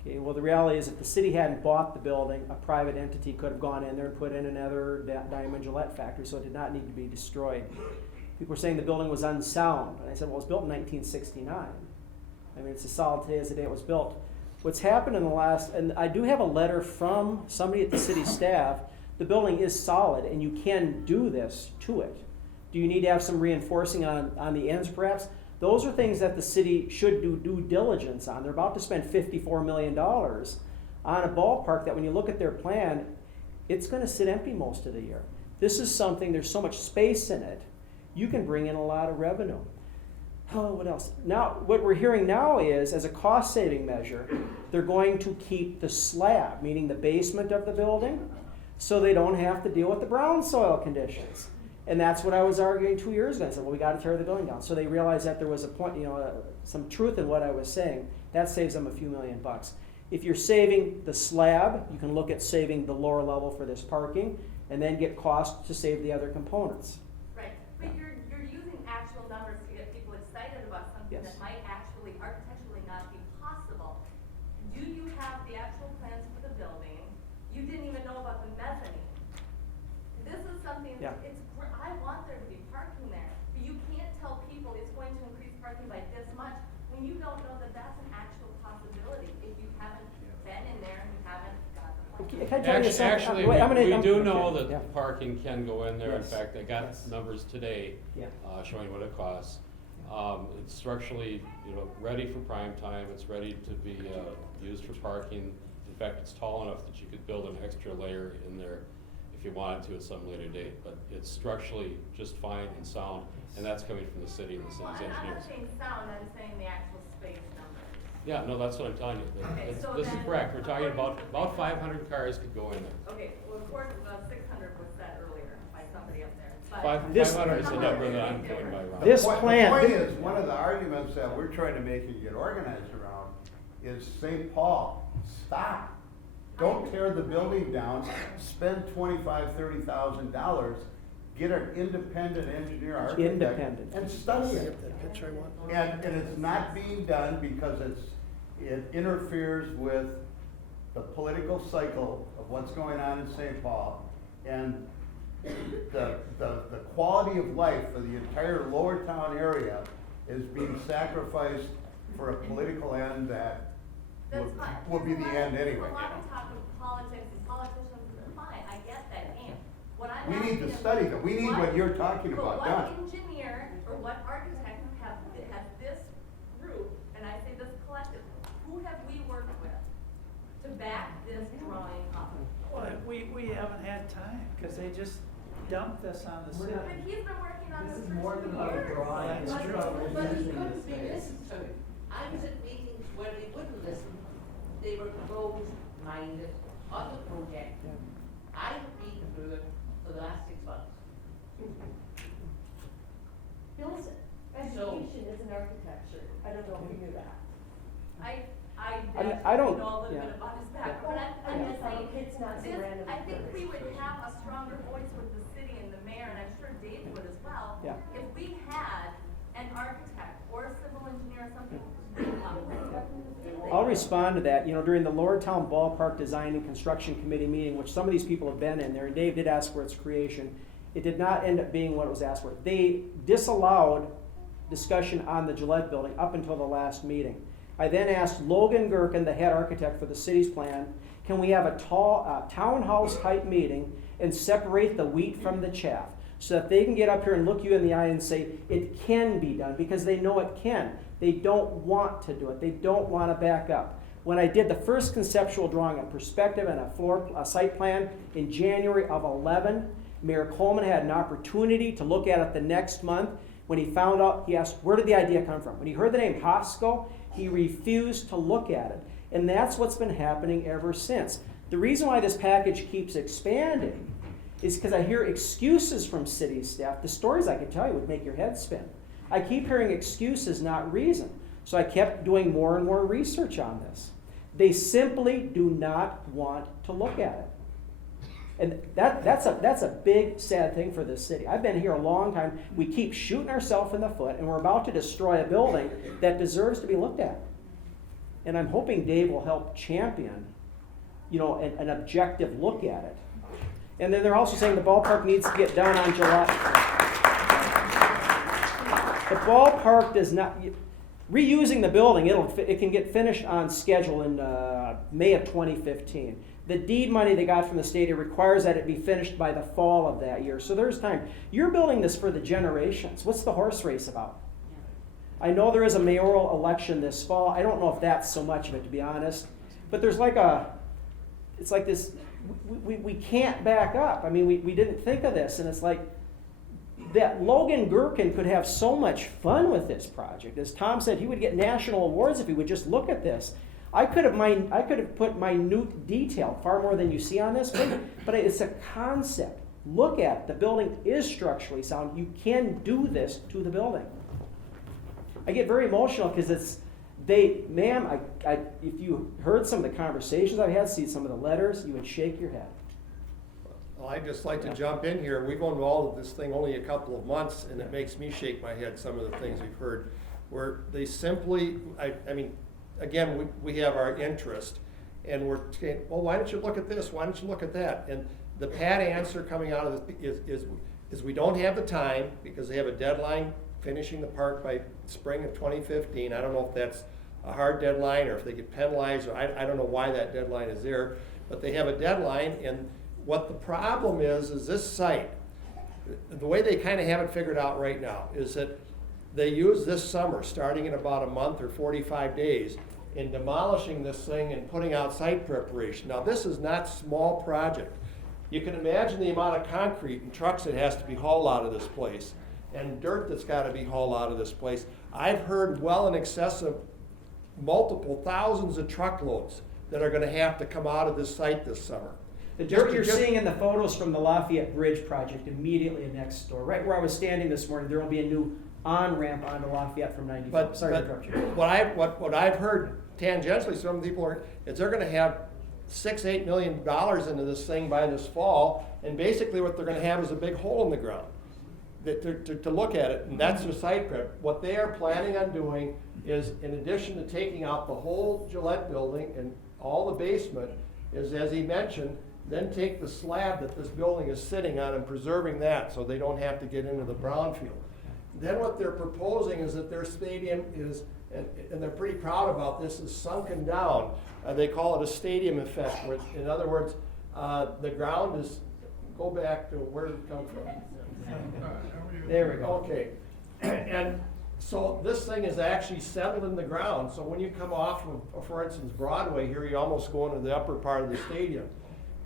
Okay, well, the reality is if the city hadn't bought the building, a private entity could have gone in there and put in another Diamond Gillette factory, so it did not need to be destroyed. People were saying the building was unsound. And I said, well, it was built in 1969. I mean, it's as solid today as the day it was built. What's happened in the last, and I do have a letter from somebody at the city staff, the building is solid and you can do this to it. Do you need to have some reinforcing on the ends perhaps? Those are things that the city should do due diligence on. They're about to spend $54 million on a ballpark that when you look at their plan, it's going to sit empty most of the year. This is something, there's so much space in it, you can bring in a lot of revenue. Oh, what else? Now, what we're hearing now is, as a cost-saving measure, they're going to keep the slab, meaning the basement of the building, so they don't have to deal with the brown soil conditions. And that's what I was arguing 2 years ago. I said, well, we got to tear the building down. So they realized that there was a point, some truth in what I was saying. That saves them a few $1 million. If you're saving the slab, you can look at saving the lower level for this parking, and then get cost to save the other components. Right, but you're using actual numbers to get people excited about something Yes. that might actually architecturally not be possible. Do you have the actual plans for the building? You didn't even know about the mezzanine. This is something, Yeah. I want there to be parking there, but you can't tell people it's going to increase parking by this much when you don't know that that's an actual possibility if you haven't been in there and you haven't got the plan. Can I tell you something? Actually, Wait, we do okay, know that yeah. parking can go in there. In Yes. fact, I got Yes. numbers today Yeah. showing what it costs. It's structurally, ready for prime time. It's ready to be used for parking. In fact, it's tall enough that you could build an extra layer in there if you wanted to at some later date. But it's structurally just fine and sound, and that's coming from the city and the Well, city's and I'm engineers. not saying sound, I'm saying the actual space numbers. Yeah, no, that's what I'm telling you. Okay, so This is then, correct. We're talking according about to- 500 cars could go in there. Okay, well, of course, 600 was said earlier by somebody up there, but. 500 is the number that I'm going by, Ron. This The plan- point is, one of the arguments that we're trying to make and get organized around is St. Paul, stop. Don't tear the building down, spend $25,000-$30,000, get an independent engineer, architect. Independent. And study it. That picture I want. And it's not being done because it interferes with the political cycle of what's going on in St. Paul. And the quality of life for the entire Lowertown area is being sacrificed for a political end that That's fine. will be the end anyway. There's a lot of talk of politics and politicians, and fine, I get that, and what I'm We need to asking is, study that. We need what you're talking but about what done. engineer or what architect has this group, and I say this collective, who have we worked with to back this drawing up? Well, we haven't had time, because they just dumped this on the city. But he's been working on this for 2 more than a years. drawing. That's true. But he couldn't be listened to. I was at meetings where they wouldn't listen. They were closed-minded on the project. I've been through it for the last 6 months. Bill's education is in architecture. I don't know if you knew that. I I don't- know a little yeah. bit about his background, but I'm just saying, It's not some this, random I think we person. would have a stronger voice with the city and the mayor, and I'm sure Dave would as well. Yeah. If we had an architect or a civil engineer or something. I'll respond to that. During the Lowertown Ballpark Design and Construction Committee meeting, which some of these people have been in there, and Dave did ask for its creation, it did not end up being what it was asked for. They disallowed discussion on the Gillette building up until the last meeting. I then asked Logan Gherkin, the head architect for the city's plan, can we have a townhouse type meeting and separate the wheat from the chaff so that they can get up here and look you in the eye and say it can be done, because they know it can. They don't want to do it. They don't want to back up. When I did the first conceptual drawing, a perspective and a site plan in January of 11, Mayor Coleman had an opportunity to look at it the next month. When he found out, he asked, where did the idea come from? When he heard the name Hosco, he refused to look at it. And that's what's been happening ever since. The reason why this package keeps expanding is because I hear excuses from city staff. The stories I could tell you would make your head spin. I keep hearing excuses, not reason. So I kept doing more and more research on this. They simply do not want to look at it. And that's a big, sad thing for this city. I've been here a long time. We keep shooting ourselves in the foot, and we're about to destroy a building that deserves to be looked at. And I'm hoping Dave will help champion, an objective look at it. And then they're also saying the ballpark needs to get done on July. The ballpark does not. Reusing the building, it can get finished on schedule in May of 2015. The deed money they got from the state, it requires that it be finished by the fall of that year. So there's time. You're building this for the generations. What's the horse race about? I know there is a mayoral election this fall. I don't know if that's so much of it, to be honest. But there's it's like this, we can't back up. I mean, we didn't think of this, and it's like, that Logan Gherkin could have so much fun with this project. As Tom said, he would get national awards if he would just look at this. I could have put minute detail, far more than you see on this, but it's a concept. Look at it. The building is structurally sound. You can do this to the building. I get very emotional because ma'am, if you heard some of the conversations I've had, see some of the letters, you would shake your head. Well, I'd just like to jump in here. We've owned all of this thing only a couple of months, and it makes me shake my head, some of the things we've heard, where they simply, I mean, again, we have our interest, and we're saying, well, why don't you look at this? Why don't you look at that? And the pat answer coming out of this is we don't have the time because they have a deadline finishing the park by spring of 2015. I don't know if that's a hard deadline or if they get penalized, or I don't know why that deadline is there, but they have a deadline. And what the problem is this site, the way they kind of have it figured out right now is that they use this summer, starting in about a month or 45 days, in demolishing this thing and putting out site preparation. Now, this is not a small project. You can imagine the amount of concrete and trucks that has to be hauled out of this place, and dirt that's got to be hauled out of this place. I've heard well in excess of multiple thousands of truckloads that are going to have to come out of this site this summer. The dirt you're seeing in the photos from the Lafayette Bridge project immediately next door, right where I was standing this morning, there will be a new on-ramp onto Lafayette from 95. Sorry to interrupt you. What I've heard tangentially, some people is they're going to have $6-8 million into this thing by this fall, and basically what they're going to have is a big hole in the ground to look at it, and that's their site prep. What they are planning on doing is, in addition to taking out the whole Gillette building and all the basement, is, as he mentioned, then take the slab that this building is sitting on and preserving that so they don't have to get into the brownfield. Then what they're proposing is that their stadium is, and they're pretty proud about this, is sunken down. They call it a stadium effect, which, in other words, the ground is, go back to where it come from. There we go. Okay. And so this thing is actually settled in the ground. So when you come off of, for instance, Broadway here, you almost go into the upper part of the stadium.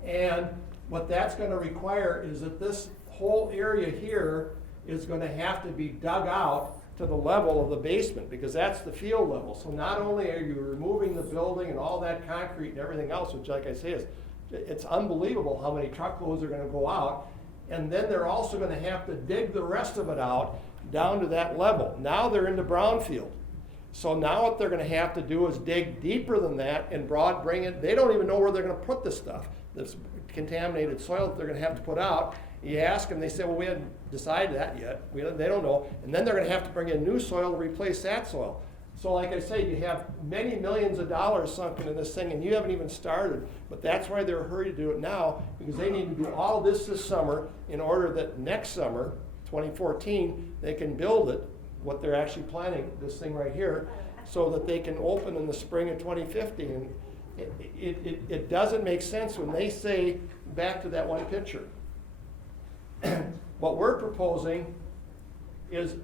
And what that's going to require is that this whole area here is going to have to be dug out to the level of the basement, because that's the field level. So not only are you removing the building and all that concrete and everything else, which, like I say, it's unbelievable how many truckloads are going to go out, and then they're also going to have to dig the rest of it out down to that level. Now they're into brownfield. So now what they're going to have to do is dig deeper than that and bring it. They don't even know where they're going to put this stuff, this contaminated soil that they're going to have to put out. You ask them, they say, well, we haven't decided that yet. They don't know. And then they're going to have to bring in new soil to replace that soil. So like I say, you have many millions of dollars sunk into this thing, and you haven't even started. But that's why they're hurried to do it now, because they need to do all of this summer in order that next summer, 2014, they can build it what they're actually planning, this thing right here, so that they can open in the spring of 2050. And it doesn't make sense when they say, back to that one picture. What we're proposing is,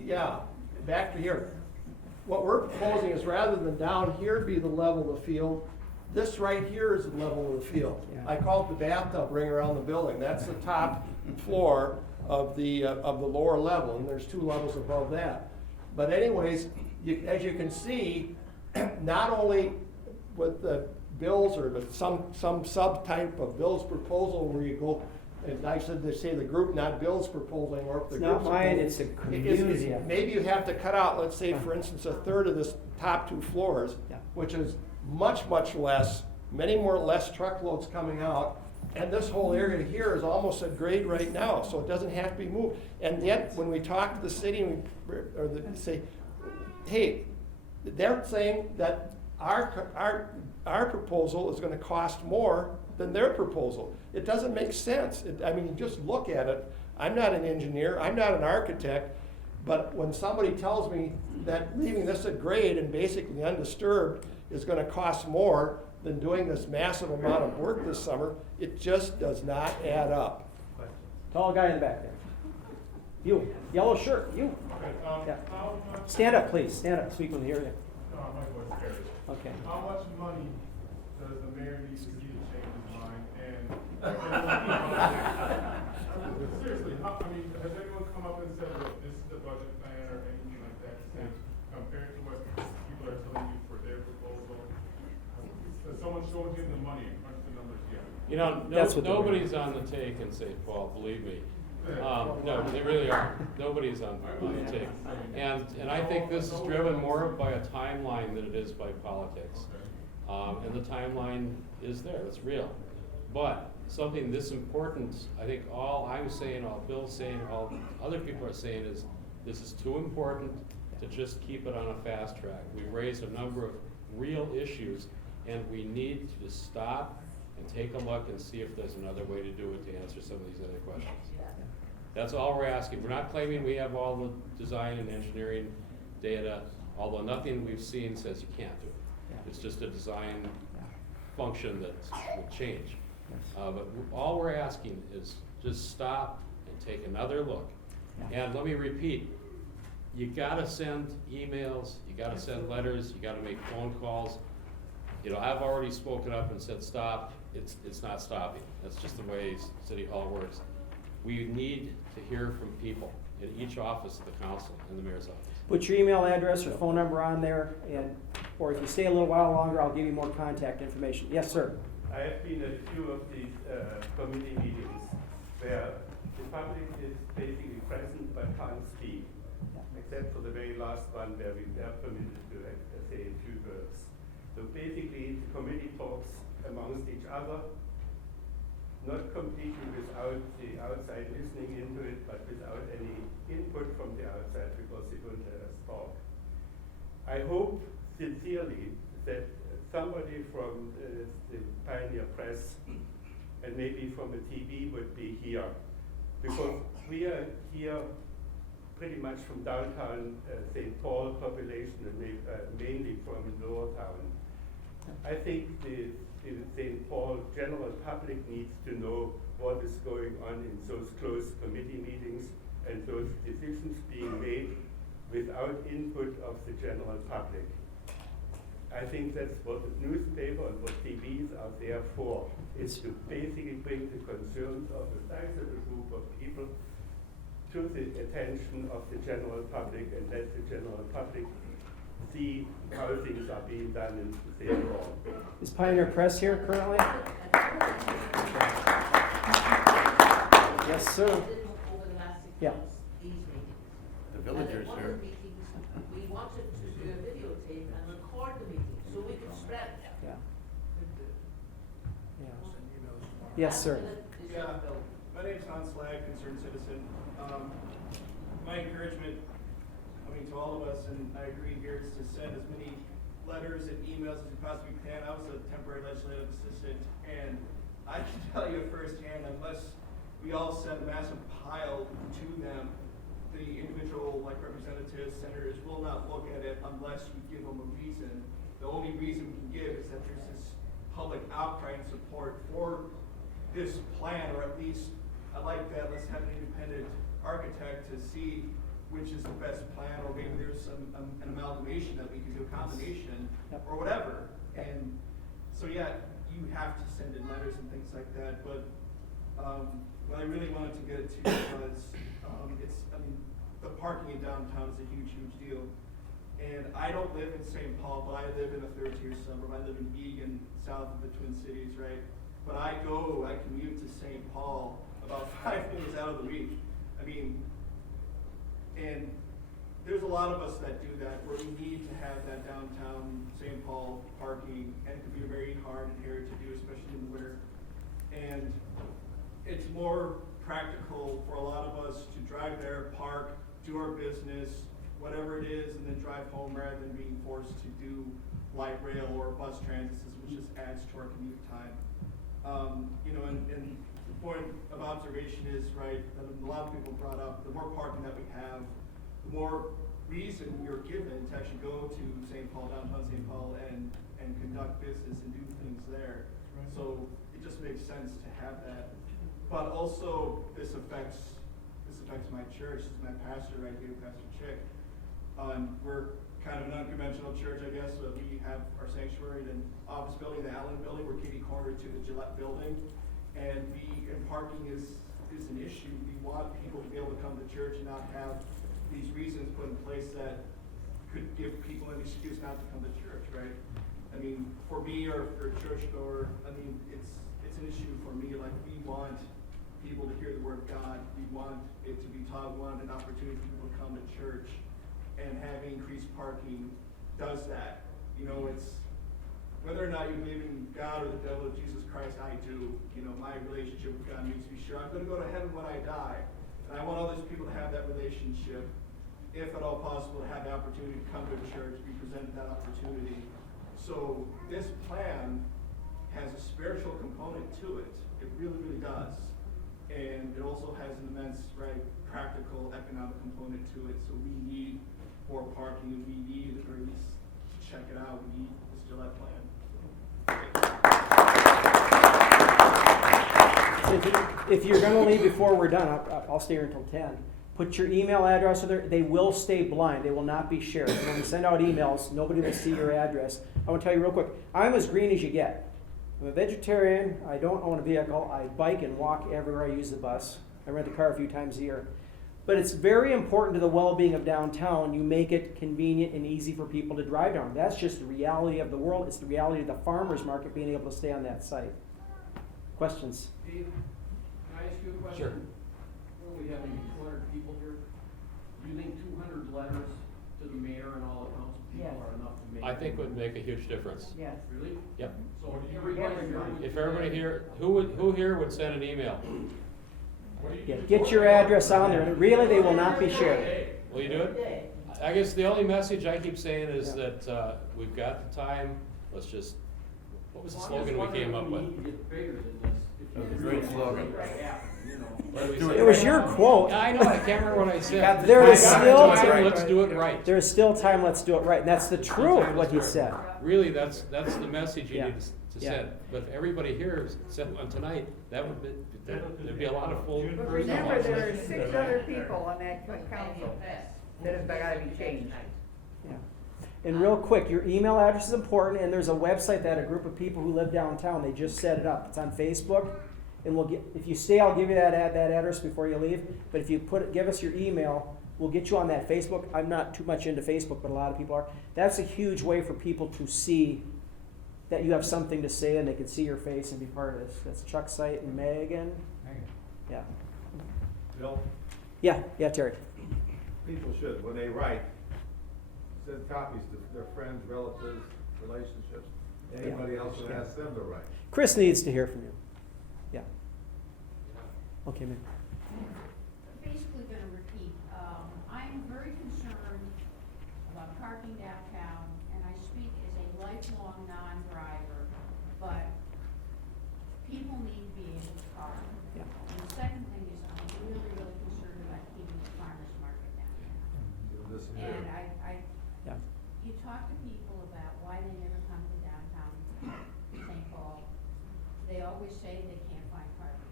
yeah, back to here. What we're proposing is rather than down here be the level of the field, this right here is the level of the field. Yeah. I call it the bathtub ring around the building. That's the top floor of the lower level, and there's 2 levels above that. But anyways, as you can see, not only with the bills or some subtype of Bill's proposal where you go, and I said they say the group, not Bill's proposal, or if the It's not group's mine, proposal, it's the community. maybe you have to cut out, let's say, for instance, a third of this top 2 floors, Yeah. which is much less, many more less truckloads coming out. And this whole area here is almost at grade right now, so it doesn't have to be moved. And yet, when we talk to the city, say, hey, they're saying that our proposal is gonna cost more than their proposal. It doesn't make sense. I mean, just look at it. I'm not an engineer, I'm not an architect, but when somebody tells me that leaving this at grade and basically undisturbed is gonna cost more than doing this massive amount of work this summer, it just does not add up. Tall guy in the back there. You, yellow shirt, you. Yeah. Stand up, please, stand up, so we can hear you. Okay. How much money does the mayor need to get to change his mind? And seriously, has anyone come up and said, look, this is the budget plan or anything like that, compared to what people are telling you for their proposal? Has someone showed you the money and crunched the numbers yet? You know, nobody's on the take in St. Paul, believe me. No, they really are. Nobody's on the take. And I think this is driven more by a timeline than it is by politics. And the timeline is there, it's real. But something this important, I think all I'm saying, all Bill's saying, all other people are saying is, this is too important to just keep it on a fast track. We've raised a number of real issues, and we need to stop and take a look and see if there's another way to do it to answer some of these other questions. That's all we're asking. We're not claiming we have all the design and engineering data, although nothing we've seen says you can't do it. It's just a design function that will change. But all we're asking is just stop and take another look. And let me repeat, you gotta send emails, you gotta send letters, you gotta make phone calls. You know, I've already spoken up and said stop. It's not stopping. That's just the way City Hall works. We need to hear from people in each office of the council and the mayor's office. Put your email address or phone number on there, or if you stay a little while longer, I'll give you more contact information. Yes, sir. I have been at a few of these committee meetings where the public is basically present but can't speak, except for the very last one where we were permitted to say a few words. So basically, the committee talks amongst each other, not completely without the outside listening into it, but without any input from the outside because they don't let us talk. I hope sincerely that somebody from the Pioneer Press and maybe from the TV would be here, because we are here pretty much from downtown St. Paul population and mainly from Lowertown. I think the St. Paul general public needs to know what is going on in those closed committee meetings and those decisions being made without input of the general public. I think that's what the newspaper and what TVs are there for, is to basically bring the concerns of a sizable group of people to the attention of the general public and let the general public see how things are being done in St. Paul. Is Pioneer Press here currently? Yes, sir. Over the last 6 Yeah. months, these meetings. The villagers And at one here. of the meetings, we wanted to do a videotape and record the meeting so we could spread it. Yeah. Yes, sir. Yeah, my name's Hans Slag, concerned citizen. My encouragement, to all of us, and I agree here, is to send as many letters and emails as we possibly can. I was a temporary legislative assistant, and I can tell you firsthand, unless we all send a massive pile to them. The individual, like representatives, senators, will not look at it unless you give them a reason. The only reason we can give is that there's this public outcry and support for this plan, or at least, I like that, let's have an independent architect to see which is the best plan, or maybe there's an amalgamation that we can do, a combination, or whatever. And so yeah, you have to send in letters and things like that, but what I really wanted to get to was, the parking in downtown is a huge, huge deal. And I don't live in St. Paul, but I live in a third-tier suburb. I live in Eagan, south of the Twin Cities, right? But I commute to St. Paul about 5 days out of the week. I mean, and there's a lot of us that do that, where we need to have that downtown St. Paul parking, and it can be very hard and hairy to do, especially in the winter. And it's more practical for a lot of us to drive there, park, do our business, whatever it is, and then drive home rather than being forced to do light rail or bus transits, which just adds to our commute time. And the point of observation is, right, that a lot of people brought up, the more parking that we have, the more reason we are given to actually go to St. Paul, downtown St. Paul, and conduct business and do things there. Right. So it just makes sense to have that. But also, this affects my church. This is my pastor right here, Pastor Chick. We're kind of an unconventional church, I guess, but we have our sanctuary and office building, the Allen building. We're kitty corner to the Gillette building. And parking is an issue. We want people to be able to come to church and not have these reasons put in place that could give people an excuse not to come to church, right? I mean, for me or for a churchgoer, I mean, it's an issue for me. Like, we want people to hear the word of God. We want it to be taught. We want an opportunity for people to come to church, and having increased parking does that. You know, it's whether or not you believe in God or the devil or Jesus Christ. I do. You know, my relationship with God needs to be sure. I'm going to go to heaven when I die, and I want all those people to have that relationship, if at all possible, to have the opportunity to come to a church, be presented that opportunity. So this plan has a spiritual component to it. It really, really does. And it also has an immense, right, practical, economic component to it. So we need more parking, and we need, or at least check it out, we need this Gillette plan. If you're gonna leave before we're done, I'll stay here until 10. Put your email address in there. They will stay blind. They will not be shared. When we send out emails, nobody will see your address. I want to tell you real quick, I'm as green as you get. I'm a vegetarian. I don't own a vehicle. I bike and walk everywhere I use the bus. I rent a car a few times a year. But it's very important to the well-being of downtown. You make it convenient and easy for people to drive down. That's just the reality of the world. It's the reality of the farmers market being able to stay on that site. Questions? Dave, can I ask you a question? Sure. We have 200 people here. Do you think 200 letters to the mayor and all the council people are enough to make? I think would make a huge difference. Yes. Really? Yep. So everybody here would. If everybody here, who here would send an email? Yeah, get your address on there. And really, they will not be shared. Will you do it? I guess the only message I keep saying is that we've got the time. Let's just, what was the slogan we came up with? We need to get bigger than this. That's a great slogan. It was your quote. I know, I can't remember what I said. There is still time, let's do it right. There is still time, let's do it right. And that's the truth, what he said. Really, that's the message you need to send. But if everybody here sent one tonight, there'd be a lot of full. But remember, there are 6 other people on that council that have got to be changed. Yeah. And real quick, your email address is important, and there's a website that a group of people who live downtown, they just set it up. It's on Facebook. And if you stay, I'll give you that address before you leave. But if you give us your email, we'll get you on that Facebook. I'm not too much into Facebook, but a lot of people are. That's a huge way for people to see that you have something to say, and they can see your face and be part of this. That's Chuck's site and Megan. Yeah. Bill? Yeah, Terry. People should, when they write, send copies to their friends, relatives, relationships, anybody else who asks them to write. Chris needs to hear from you. Yeah. Okay, man. Basically going to repeat. I'm very concerned about parking downtown, and I speak as a lifelong non-driver, but people need to be able to park. Yeah. And the second thing always say they can't find parking.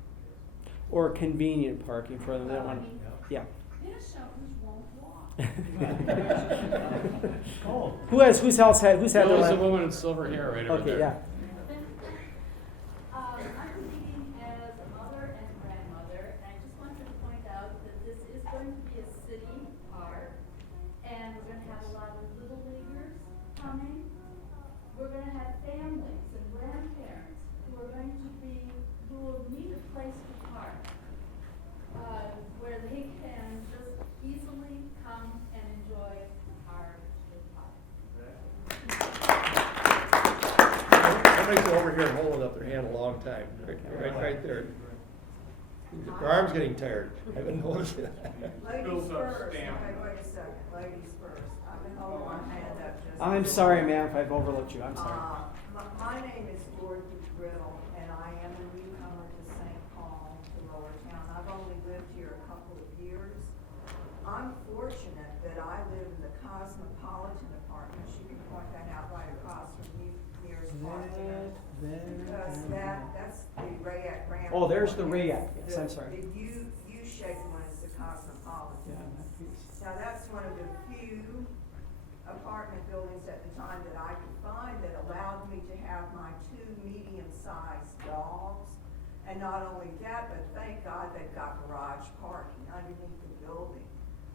Or convenient parking for them, they don't want, Parking. yeah. Minnesotans won't walk. Whose else had, who's had the There was last? a woman in silver hair right over Okay, there. yeah. I'm speaking as a mother and grandmother, and I just wanted to point out that this is going to be a city park, and we're gonna have a lot of little leaguers coming. We're gonna have families and grandparents who are going to be, who will need a place to park, where they can just easily come and enjoy our park. Somebody's over here holding up their hand a long time, right there. Their arm's getting tired. I haven't noticed it. Ladies Builds up first, okay, stamina. wait a second, ladies first. I've been holding my hand up just. I'm sorry, ma'am, if I've overlooked you, I'm sorry. My name is Dorothy Riddle, and I am a newcomer to St. Paul, to Lowertown. I've only lived here a couple of years. I'm fortunate that I live in the Cosmopolitan Apartments. You can point that out right across from you, nearest park there. Because that's the Rayak Graham. Oh, there's the Apartments. Rayak, yes, I'm sorry. The U-shaped one is the Cosmopolitan. Yeah, that piece. Now, that's one of the few apartment buildings at the time that I could find that allowed me to have my 2 medium-sized dogs. And not only that, but thank God they've got garage parking underneath the building.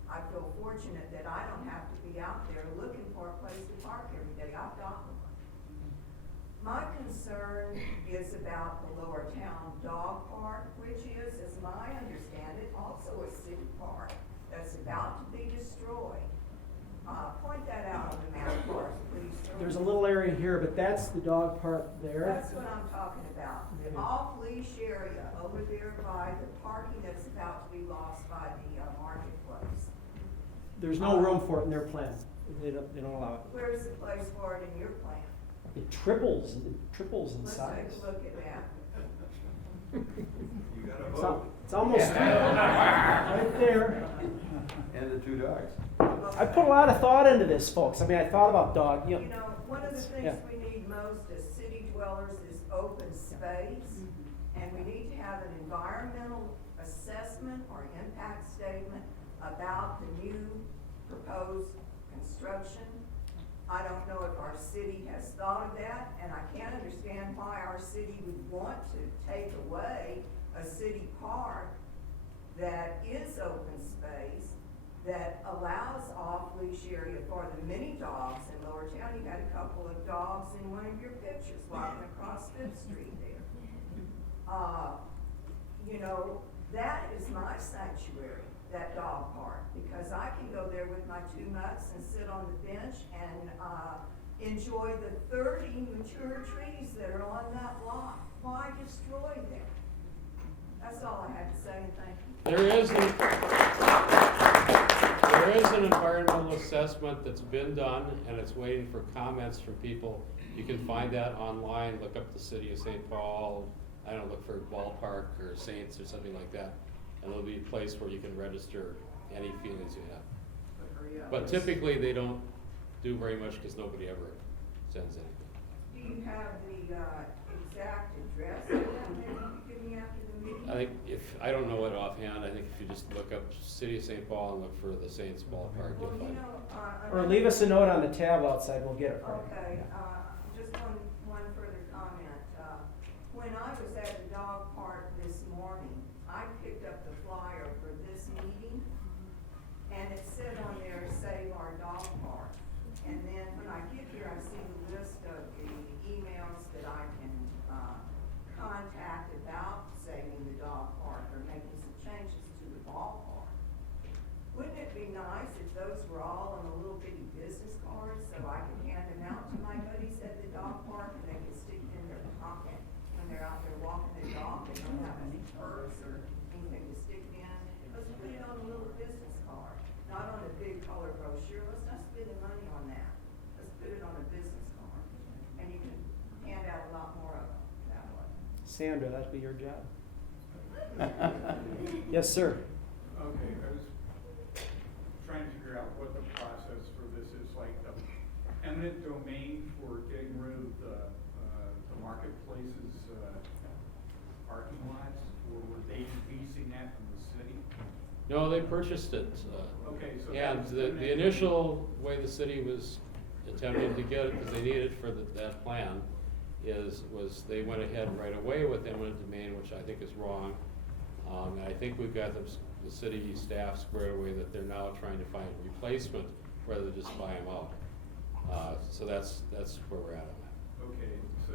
I feel fortunate that I don't have to be out there looking for a place to park every day. I've got one. My concern is about the Lowertown Dog Park, which is, as I understand it, also a city park that's about to be destroyed. Point that out on the map for us, please. There's a little area here, but that's the dog park there. That's what I'm talking about. The off-leash area over there by the parking that's about to be lost by the marketplace. There's no room for it in their plan. They don't allow it. Where's the place for it in your plan? It triples in Let's size. take a look at that. You gotta It's vote. it's almost right there. And the 2 dogs. I put a lot of thought into this, folks. I mean, I thought about dog, You know, one of the things Yeah. we need most as city dwellers is open space. And we need to have an environmental assessment or impact statement about the new proposed construction. I don't know if our city has thought of that, and I can't understand why our city would want to take away a city park that is open space, that allows off-leash area for the mini dogs in Lowertown. You had a couple of dogs in one of your pictures walking across Fifth Street there. You know, that is my sanctuary, that dog park, because I can go there with my 2 mutts and sit on the bench and enjoy the 30 mature trees that are on that lot. Why destroy them? That's all I had to say, and thank you. There is an environmental assessment that's been done, and it's waiting for comments from people. You can find that online, look up the city of St. Paul, I don't know, look for Ballpark or Saints or something like that, and there'll be a place where you can register any feelings you have. But typically, they don't do very much because nobody ever sends anything. Do you have the exact address of that, maybe you could give me after the meeting? I think I don't know it offhand, I think if you just look up City of St. Paul and look for the Saints Ballpark, you'll Well, find you it. know, Or leave us a note on the tab outside, we'll get it for you. Okay, just one further comment. When I was at the dog park this morning, I picked up the flyer for this meeting, and it said on there, Save Our Dog Park. And then when I get here, I see the list of the emails that I can contact about saving the dog park or making some changes to the ballpark. Wouldn't it be nice if those were all on a little bitty business card so I could hand them out to my buddies at the dog park and they could stick it in their pocket when they're out there walking their dog? They don't have any purse or anything to stick in. Let's put it on a little business card, not on a big color brochure. Let's not spend the money on that. Let's put it on a business card. And you can hand out a lot more of them that way. Sandra, that'd be your job. Yes, sir. Okay, I was trying to figure out what the process for this is, like the eminent domain for getting rid of the marketplace's parking lots, or were they leasing that from the city? No, they purchased it. Okay, so And that was the initial way the city was attempting to get it, because they needed it for that plan, was they went ahead right away with eminent domain, which I think is wrong. And I think we've got the city staff squared away that they're now trying to find a replacement rather than just buy them out. So that's where we're at on that. Okay, so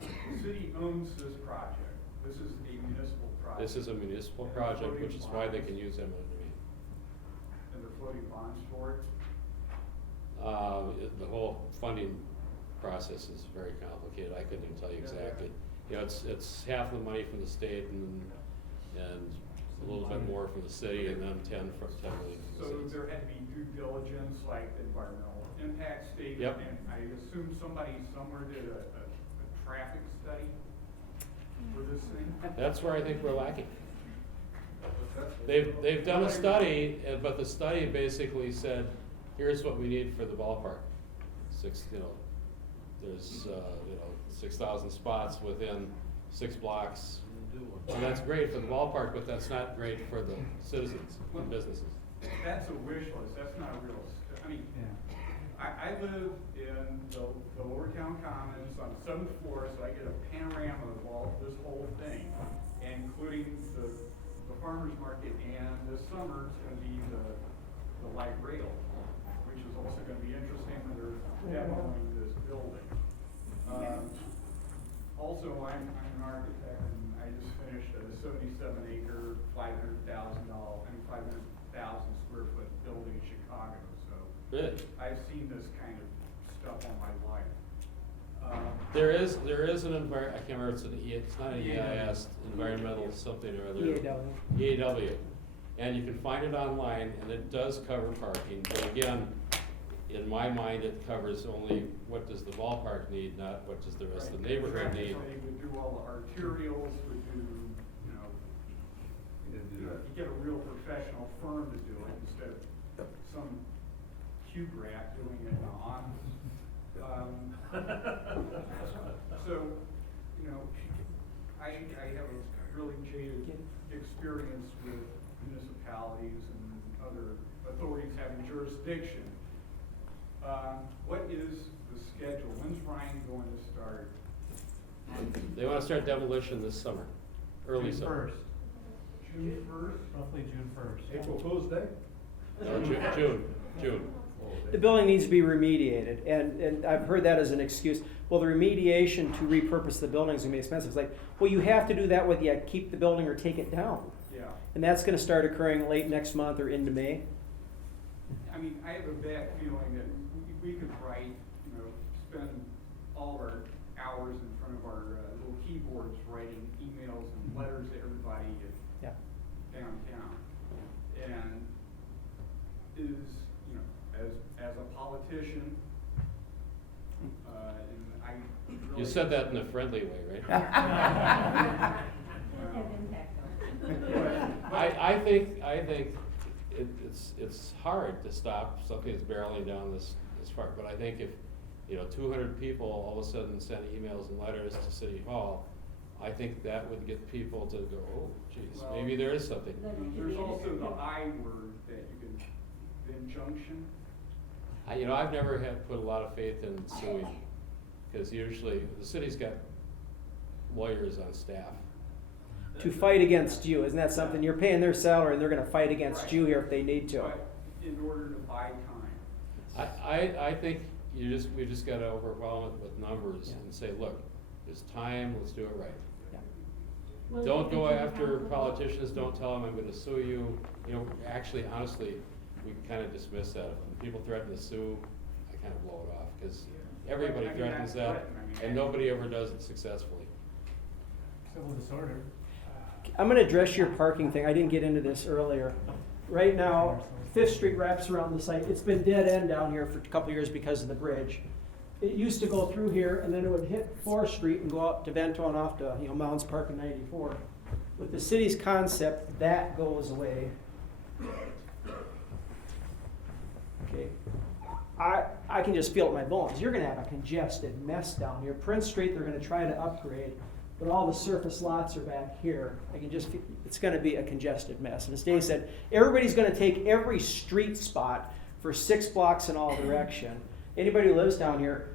the city owns this project. This is a municipal project. This is a municipal And project, floating which is why they bonds. can use eminent domain. And they're floating bonds for it? The whole funding process is very complicated. I couldn't even tell you exactly. You know, it's half the money from the state and a little bit more from the city, and then 10 million from the So city. there had to be due diligence, like the environmental impact statement? Yep. And I assume somebody somewhere did a traffic study for this thing? That's where I think we're lacking. They've done a study, but the study basically said, here's what we need for the ballpark. There's 6,000 spots within 6 blocks. And that's great for the ballpark, but that's not great for the citizens and businesses. That's a wish list, that's not a real, I mean, I live in the Lowertown Commons on the 7th floor, so I get a panorama of this whole thing, including the farmer's market, and this summer it's gonna be the light rail, which is also gonna be interesting when they're demoing this building. Also, I'm an architect, and I just finished a 77-acre, $500,000 square foot building in Chicago. So Really? I've seen this kind of stuff all my life. There is an I can't remember, it's not an EIS, environmental something or other. EAW. EAW. And you can find it online, and it does cover parking, but again, in my mind, it covers only what does the ballpark need, not what does the rest of the neighborhood need. Traffic would do all the arterials, would do, you get a real professional firm to do it instead of some cube rat doing it in an office. So, I have a really jaded experience with municipalities and other authorities having jurisdiction. What is the schedule? When's Ryan going to start? They want to start demolition this summer, early June summer. 1st. June 1st? Roughly June 1st. April Fool's Day? No, June. The building needs to be remediated, and I've heard that as an excuse. Well, the remediation to repurpose the building is gonna be expensive. It's like, well, you have to do that whether you keep the building or take it down. Yeah. And that's gonna start occurring late next month or into May. I mean, I have a bad feeling that we could write, spend all our hours in front of our little keyboards writing emails and letters to everybody Yeah. downtown. And as a politician, and I really. You said that in a friendly way, right? I think it's hard to stop something that's barreling down this far, but I think if 200 people all of a sudden send emails and letters to City Hall, I think that would get people to go, oh, geez, Well, maybe there is something. There's also the I word that you can, the injunction. I've never put a lot of faith in suing, because usually the city's got lawyers on staff. To fight against you, isn't that something? You're paying their salary and they're gonna fight against you here if they need to. But in order to buy time. I think we just gotta overwhelm it with numbers and say, look, there's time, let's do it right. Yeah. Don't go after politicians, don't tell them I'm gonna sue you. Actually, honestly, we kind of dismiss that. When people threaten to sue, I kind of blow it off, because everybody threatens that, and nobody ever does it successfully. Civil disorder. I'm gonna address your parking thing. I didn't get into this earlier. Right now, 5th Street wraps around the site. It's been dead end down here for a couple of years because of the bridge. It used to go through here and then it would hit 4th Street and go out to Vento and off to, Mounds Park and 94. With the city's concept, that goes away. Okay. I can just feel it in my bones. You're gonna have a congested mess down here. Prince Street, they're gonna try to upgrade. but all the surface lots are back here. It's gonna be a congested mess. And as Dave said, everybody's gonna take every street spot for 6 blocks in all direction. Anybody who lives down here,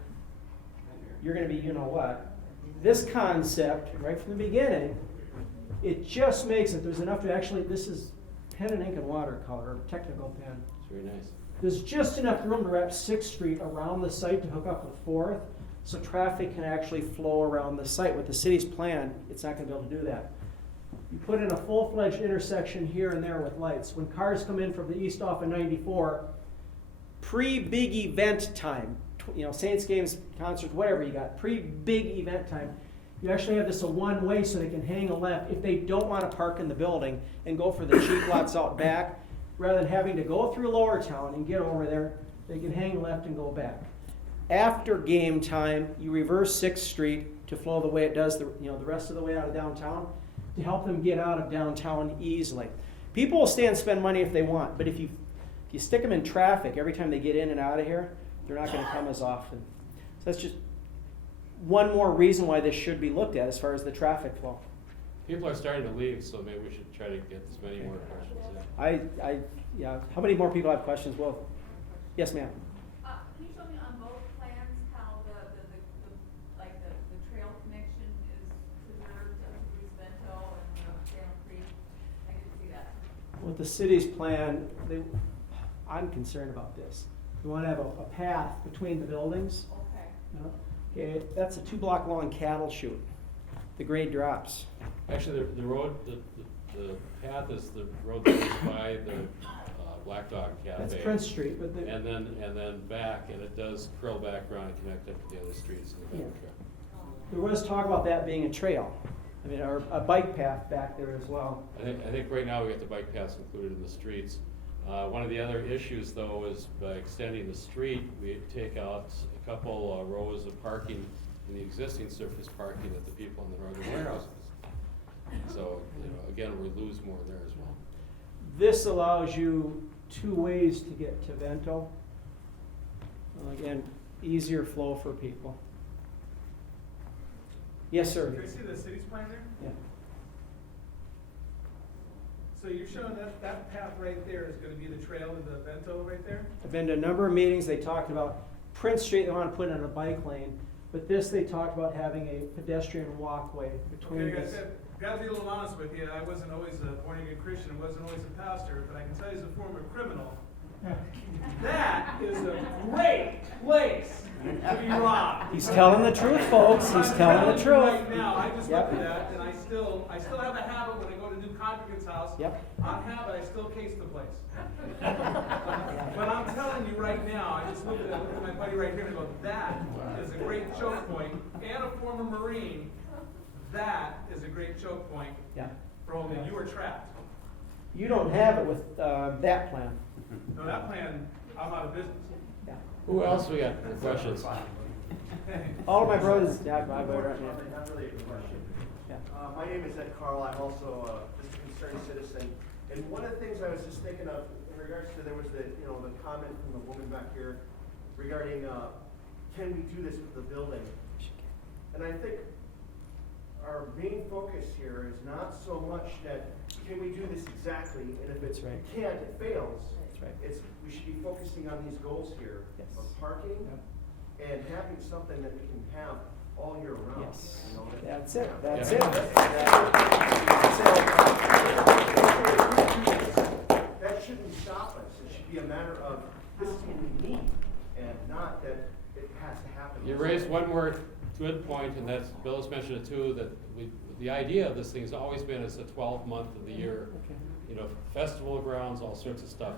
you're gonna be, you know what? This concept, right from the beginning, it just makes it, there's enough to actually, this is pen and ink and watercolor, or technical pen. It's very nice. There's just enough room to wrap 6th Street around the site to hook up with 4th, so traffic can actually flow around the site. With the city's plan, it's not gonna be able to do that. You put in a full-fledged intersection here and there with lights. When cars come in from the east off of 94, pre-big event time, Saints games, concerts, whatever you got, pre-big event time, you actually have this a one-way so they can hang a left if they don't want to park in the building and go for the cheap lots out back. Rather than having to go through Lowertown and get over there, they can hang left and go back. After game time, you reverse 6th Street to flow the way it does the rest of the way out of downtown to help them get out of downtown easily. People will stay and spend money if they want, but if you stick them in traffic every time they get in and out of here, they're not going to come as often. So that's just one more reason why this should be looked at as far as the traffic flow. People are starting to leave, so maybe we should try to get as many more questions in. Yeah. How many more people have questions? Well, yes, ma'am. Can you show me on both plans how the trail connection is preserved to Bruce Bento and Salem Creek? I didn't see that. With the city's plan, I'm concerned about this. We want to have a path between the buildings. Okay. Okay, that's a 2-block long cattle chute. The grade drops. Actually, the road, the path is the road that goes by the Black Dog Cafe. That's Prince Street, but and then back, and it does curl back around and connect up to the other streets in the back trail. There was talk about that being a trail. Or a bike path back there as well. I think right now we got the bike paths included in the streets. One of the other issues, though, is by extending the street, we take out a couple rows of parking in the existing surface parking that the people in the northern warehouses. So, again, we lose more there as well. This allows you 2 ways to get to Vento. Again, easier flow for people. Yes, sir. Can I see the city's plan there? Yeah. So you're showing that path right there is gonna be the trail to the Vento right there? I've been to a number of meetings. They talked about Prince Street, they want to put in a bike lane, but this they talked about having a pedestrian walkway between Okay, this. gotta be a little honest with you, I wasn't always a born-again Christian, wasn't always a pastor, but I can tell you as a former criminal, that is a great place to be robbed. He's telling the truth, folks. He's telling the truth. Right now, I just looked at that, and I still have a habit when I go to new congregant's house. Yep. On habit, I still case the place. But I'm telling you right now, I just looked at my buddy right here and I go, that is a great choke point, and a former Marine, that is a great choke point. Yeah. For holding, you are trapped. You don't have it with that plan. No, that plan, I'm out of business. Yeah. Who else we got for questions? All of my brothers, yeah, Not really a question. Yeah. My name is Ed Carl. I'm also just a concerned citizen. And one of the things I was just thinking of in regards to, there was the comment from the woman back here regarding, can we do this with the building? And I think our main focus here is not so much that, can we do this exactly? And if we can't, it fails. That's right. We should be focusing on these goals here of parking and having something that we can have all year round. Yes. You know, That's it. That's Yeah. it. That shouldn't stop us. It should be a matter of, this is what we need, and not that it has to happen. You raised one more good point, and that's, Bill's mentioned it too, that the idea of this thing has always been it's a 12-month of the year, festival grounds, all sorts of stuff.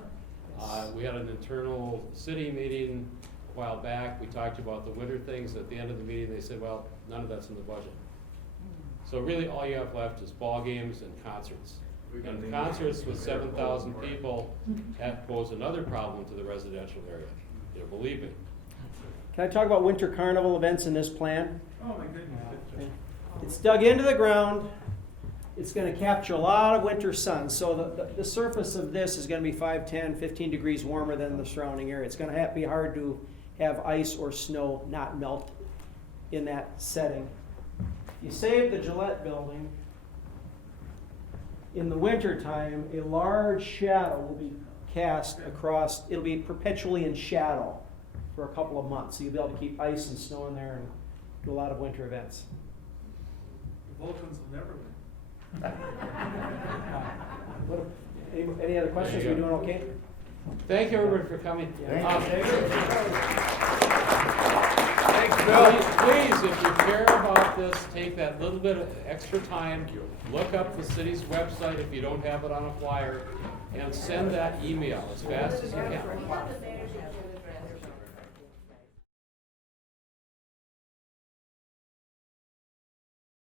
We had an internal city meeting a while back. We talked about the winter things. At the end of the meeting, they said, well, none of that's in the budget. So really all you have left is ball games and concerts. And concerts with 7,000 people pose another problem to the residential area. Believe me. Can I talk about winter carnival events in this plan? Oh my goodness. It's dug into the ground. It's going to capture a lot of winter sun. So the surface of this is going to be 5, 10, 15 degrees warmer than the surrounding area. It's going to be hard to have ice or snow not melt in that setting. you save the Gillette building, in the wintertime, a large shadow will be cast across, it'll be perpetually in shadow for a couple of months. So you'll be able to keep ice and snow in there and do a lot of winter events. The Vulcans will never win. Any other questions? There Are we you doing go. okay? Thank you, everybody, for coming. Thanks, Bill. Please, if you care about this, take that little bit of extra time, look up the city's website if you don't have it on a flyer, and send that email as fast as you can. We have the mayor's email address.